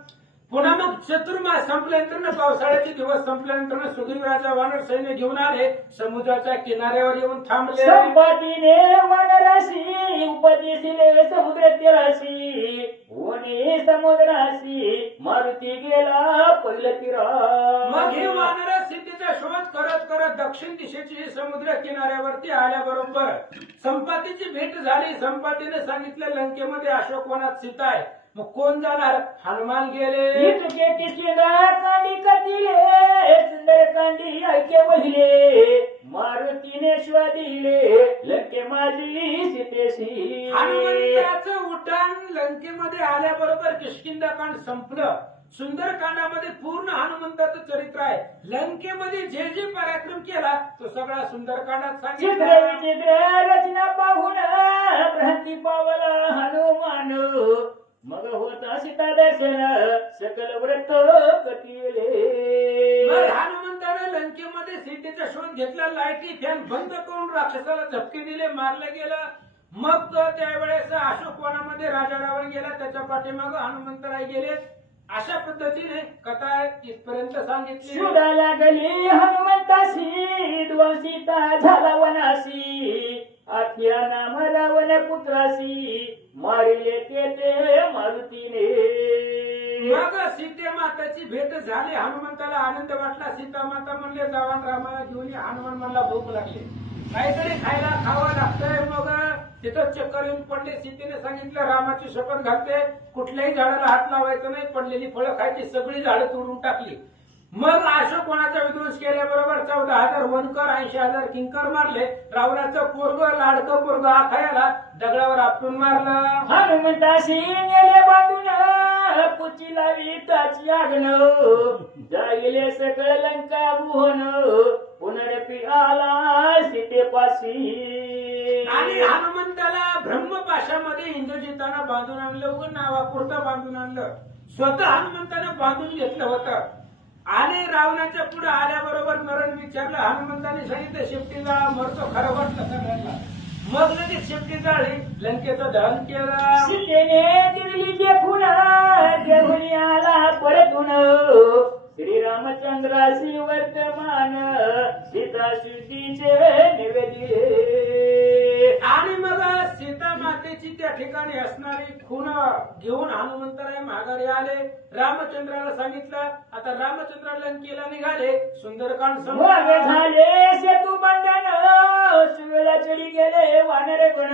पुन्हा मग चतुर्मास संपल्यानंतर पावसाळ्याचे दिवस संपल्यानंतर सुग्रीवाचा वानर सैन्य घेऊन आले. समुद्राच्या किनाऱ्यावर येऊन थांबले. संपतीने वानराशी उपदेशिले समुद्र तिराशी ओने समुद्राशी मारुती गेला पहिलं तिरा. मग हे वानर सीतेचा शोध करत करत दक्षिण दिशेची समुद्र किनाऱ्यावरती आल्याबरोबर संपातीची भेट झाली. संपातीने सांगितलं लंकेमध्ये अशोकवनात सीता आहे. मग कोण जाणार? हनुमान गेले. सुंदरकांडी ऐके वहिले मारुतीने दिले लंके माझी सीतेशी. हनुमंताचं उठाण लंकेमध्ये आल्याबरोबर किष्किंधाकांड संपलं. सुंदरकांडामध्ये पूर्ण हनुमंताचं चरित्र आहे. लंकेमध्ये जे जे पराक्रम केला तो सगळा सुंदरकांडात चित्र सांगितलं. विचित्र रचना पाहून भ्रांती पावला हनुमान मग होता सीता दर्शन सकल व्रत कटिले. मग हनुमंताने लंकेमध्ये सीतेचा शोध घेतला. लाईटी फॅन बंद करून राक्षसाला झपके दिले. मारलं गेलं. मग त्यावेळेस अशोकवनामध्ये राजा रावण गेला. त्याच्या पाठीमाग हनुमंतराय गेले. अशा पद्धतीने कथा इथपर्यंत सांगितली. शोधा लागली हनुमंतासी द्वंसिता झाला वनासी आख्या नाम रावण पुत्रासी मारिले ते मारुतीने. मग सीते माताची भेट झाली. हनुमंताला आनंद वाटला. सीता माता म्हणले जावान रामाला घेऊन ये. हनुमान म्हणला भूक लागली, काहीतरी खायला खावं लागतंय. मग तिथं चक्कर येऊन पडले. सीतेने सांगितलं रामाची शपथ घालते कुठल्याही झाडाला हात लावायचं नाही. पडलेली फळं खायची. सगळी झाडं तोडून टाकली. मग अशोकवनाचा विध्वंस केल्याबरोबर 14,000 वनकर 80,000 किंकर मारले. रावणाचं पोरगं लाडकं पोरगं आखायाला दगडावर आपटून मारलं. हनुमंताशी नेले बांधून पुची लावी ताची आगन जाईले सकळ लंका बुहन पुनरपी आला सीतेपाशी. आणि हनुमंताला ब्रह्मपाशामध्ये इंद्रजितानं बांधून आणलं. उगं नावापुरतं बांधून आणलं. स्वतः हनुमंतानं बांधून घेतलं होतं. आणि रावणाच्या पुढे आल्याबरोबर मरण विचारलं. हनुमंताने सांगितलं शेपटी जाळा. मरतो खरं वाटलं सगळ्यांना. मग लगेच शेपटी जाळी. लंकेचं दहन केलं. सीतेने दिली जे पुन्हा घेऊन आला परतून श्रीरामचंद्राशी वर्तमान सीता शुद्धीचे निवेदिले. आणि मग सीता मातेची त्या ठिकाणी असणारी खून घेऊन हनुमंतराय माघारी आले. रामचंद्राला सांगितलं. आता रामचंद्र लंकेला निघाले. सुंदरकांड मग संपलं. झाले सेतू बंधन सुवेला चढी गेले वानर गण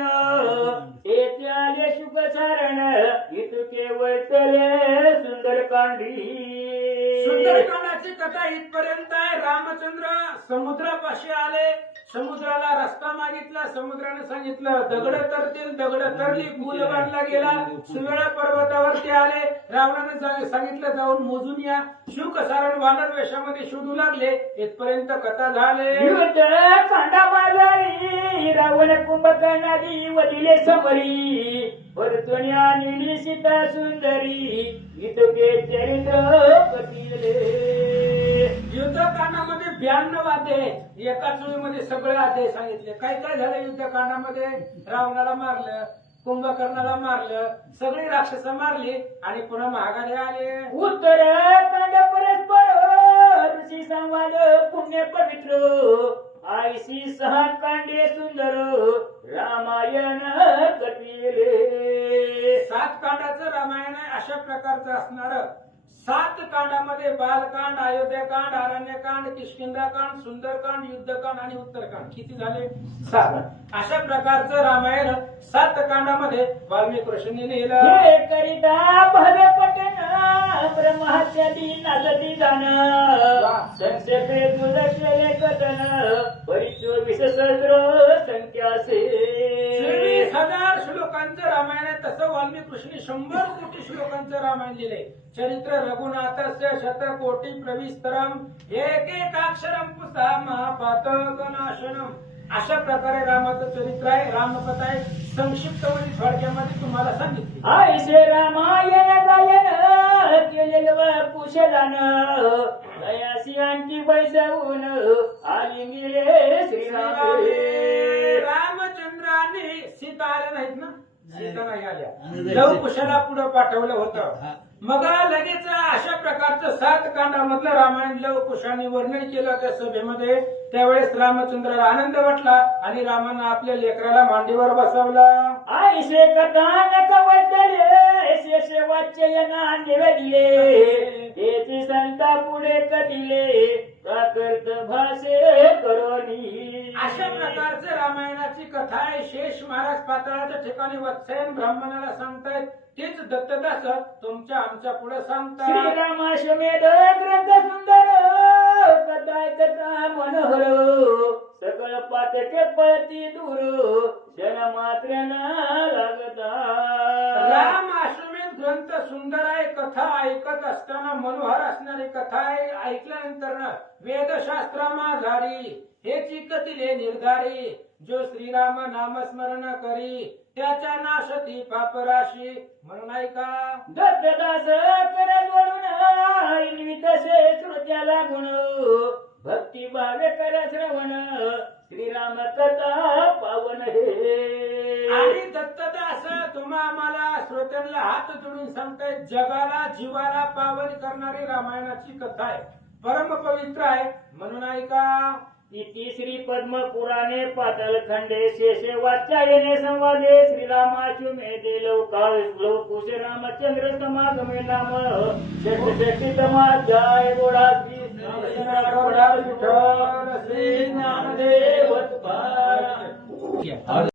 येथे आले शुभ चारण इतके वळतले सुंदरकांडी. सुंदरकांडाची कथा इथपर्यंत आहे. रामचंद्र समुद्रापाशी आले. समुद्राला रस्ता मागितला. समुद्राने सांगितलं दगड तरतील. दगड तरली. पूल बांधला गेला. सुवेळा पर्वतावरती आले. रावणाने सांगितलं जाऊन मोजून या. शुकसारण वानर वेशामध्ये शोधू लागले. इथपर्यंत कथा झाले. युद्ध कांडा बाजारी रावण कुंभकर्णादी वदिले समरी परतुण्या निली सीता सुंदरी इतके चरित्र कटिले. युद्धकांडामध्ये 92 अध्याय आहेत. एकाच वेळेमध्ये सगळे अध्याय सांगितले. काय काय झालं युद्धकांडामध्ये? रावणाला मारलं, कुंभकर्णाला मारलं, सगळी राक्षस मारली आणि पुन्हा माघारी आले. उत्तर कांड परस्पर ऋषी संवाद पुण्य पवित्र आईशी 6 कांडे सुंदर रामायण कटिले. 7 कांडाचं रामायण आहे. अशा प्रकारचं असणार 7 कांडामध्ये बालकांड, अयोध्याकांड, अरण्यकांड, किष्किंधाकांड, सुंदरकांड, युद्धकांड आणि उत्तरकांड किती झाले? 7. अशा प्रकारचं रामायण 7 कांडामध्ये वाल्मिक ऋषींनी लिहिलं. हे करिता भगपटन ब्रह्माच्या नागती दान संक्षेपे तुझले कथन परी 24 सहस्र संख्यासे 24,000 श्लोकांचं रामायण आहे. तसं वाल्मिक ऋषींनी 100 कोटी श्लोकांचं रामायण लिहिलंय. चरित्र रघुनाथस्य शतकोटी प्रविस्तरम एक एक अक्षरम पुसा महापातक नाशनम. अशा प्रकारे रामाचं चरित्र आहे, रामकथा आहे. संक्षिप्त मध्ये थोडक्यामध्ये तुम्हाला सांगितली. आयशे रामायण गायन केलेलं कुशलान दयासी आणखी बैसवून आलिंगिले श्रीराम रामचंद्रांनी सीता आल्या नाहीत ना, सीता नाही आल्या, लवकुशाला पुढे पाठवलं होतं. मग लगेच अशा प्रकारचं 7 कांडामधलं रामायण लवकुशाने वर्णन केलं त्या सभेमध्ये. त्यावेळेस रामचंद्राला आनंद वाटला आणि रामानं आपल्या लेकराला मांडीवर बसवलं. आयशे कथानक वर्तले शेष वाच्यना निवेदिले तेची संता पुढे कथिले प्राकृत भाषे करोनी. अशा प्रकारचं रामायणाची कथा आहे. शेष महाराज पाताळाच्या ठिकाणी वत्सायन ब्राह्मणाला सांगतायत, तेच दत्तदास तुमच्या आमच्या पुढे सांगतात. श्रीरामाश्वमेध ग्रंथ सुंदर कथाय कथा मनोहर सकळ पातके पळती दूर जन मात्र लागता. राम अश्वमेध ग्रंथ सुंदर आहे. कथा ऐकत असताना मनोहर असणारी कथा आहे. ऐकल्यानंतर वेदशास्त्रमा झाली हे चिकतिले निर्धारी. जो श्रीराम नामस्मरण करी त्याच्या नाशती पापराशी. म्हणून ऐका दत्तदास कर जोडून इल्वितसे श्रुत्या लागून भक्ती भावे कर श्रवण श्रीराम कथा पावन हे. आणि दत्तदास तुम्हा आम्हाला श्रोत्यांना हात जोडून सांगतायत, जगाला जीवाला पावन करणारी रामायणाची कथा आहे, परम पवित्र आहे. म्हणून ऐका इति श्री पद्म पुराणे पातालखंडे शेषे वाच्यायने संवादे श्रीरामाश्वमेधे लवकुश रामचंद्र समागमे नाम षष्ठीतमाध्याय गोडा श्री ज्ञानदेव तुकाराम.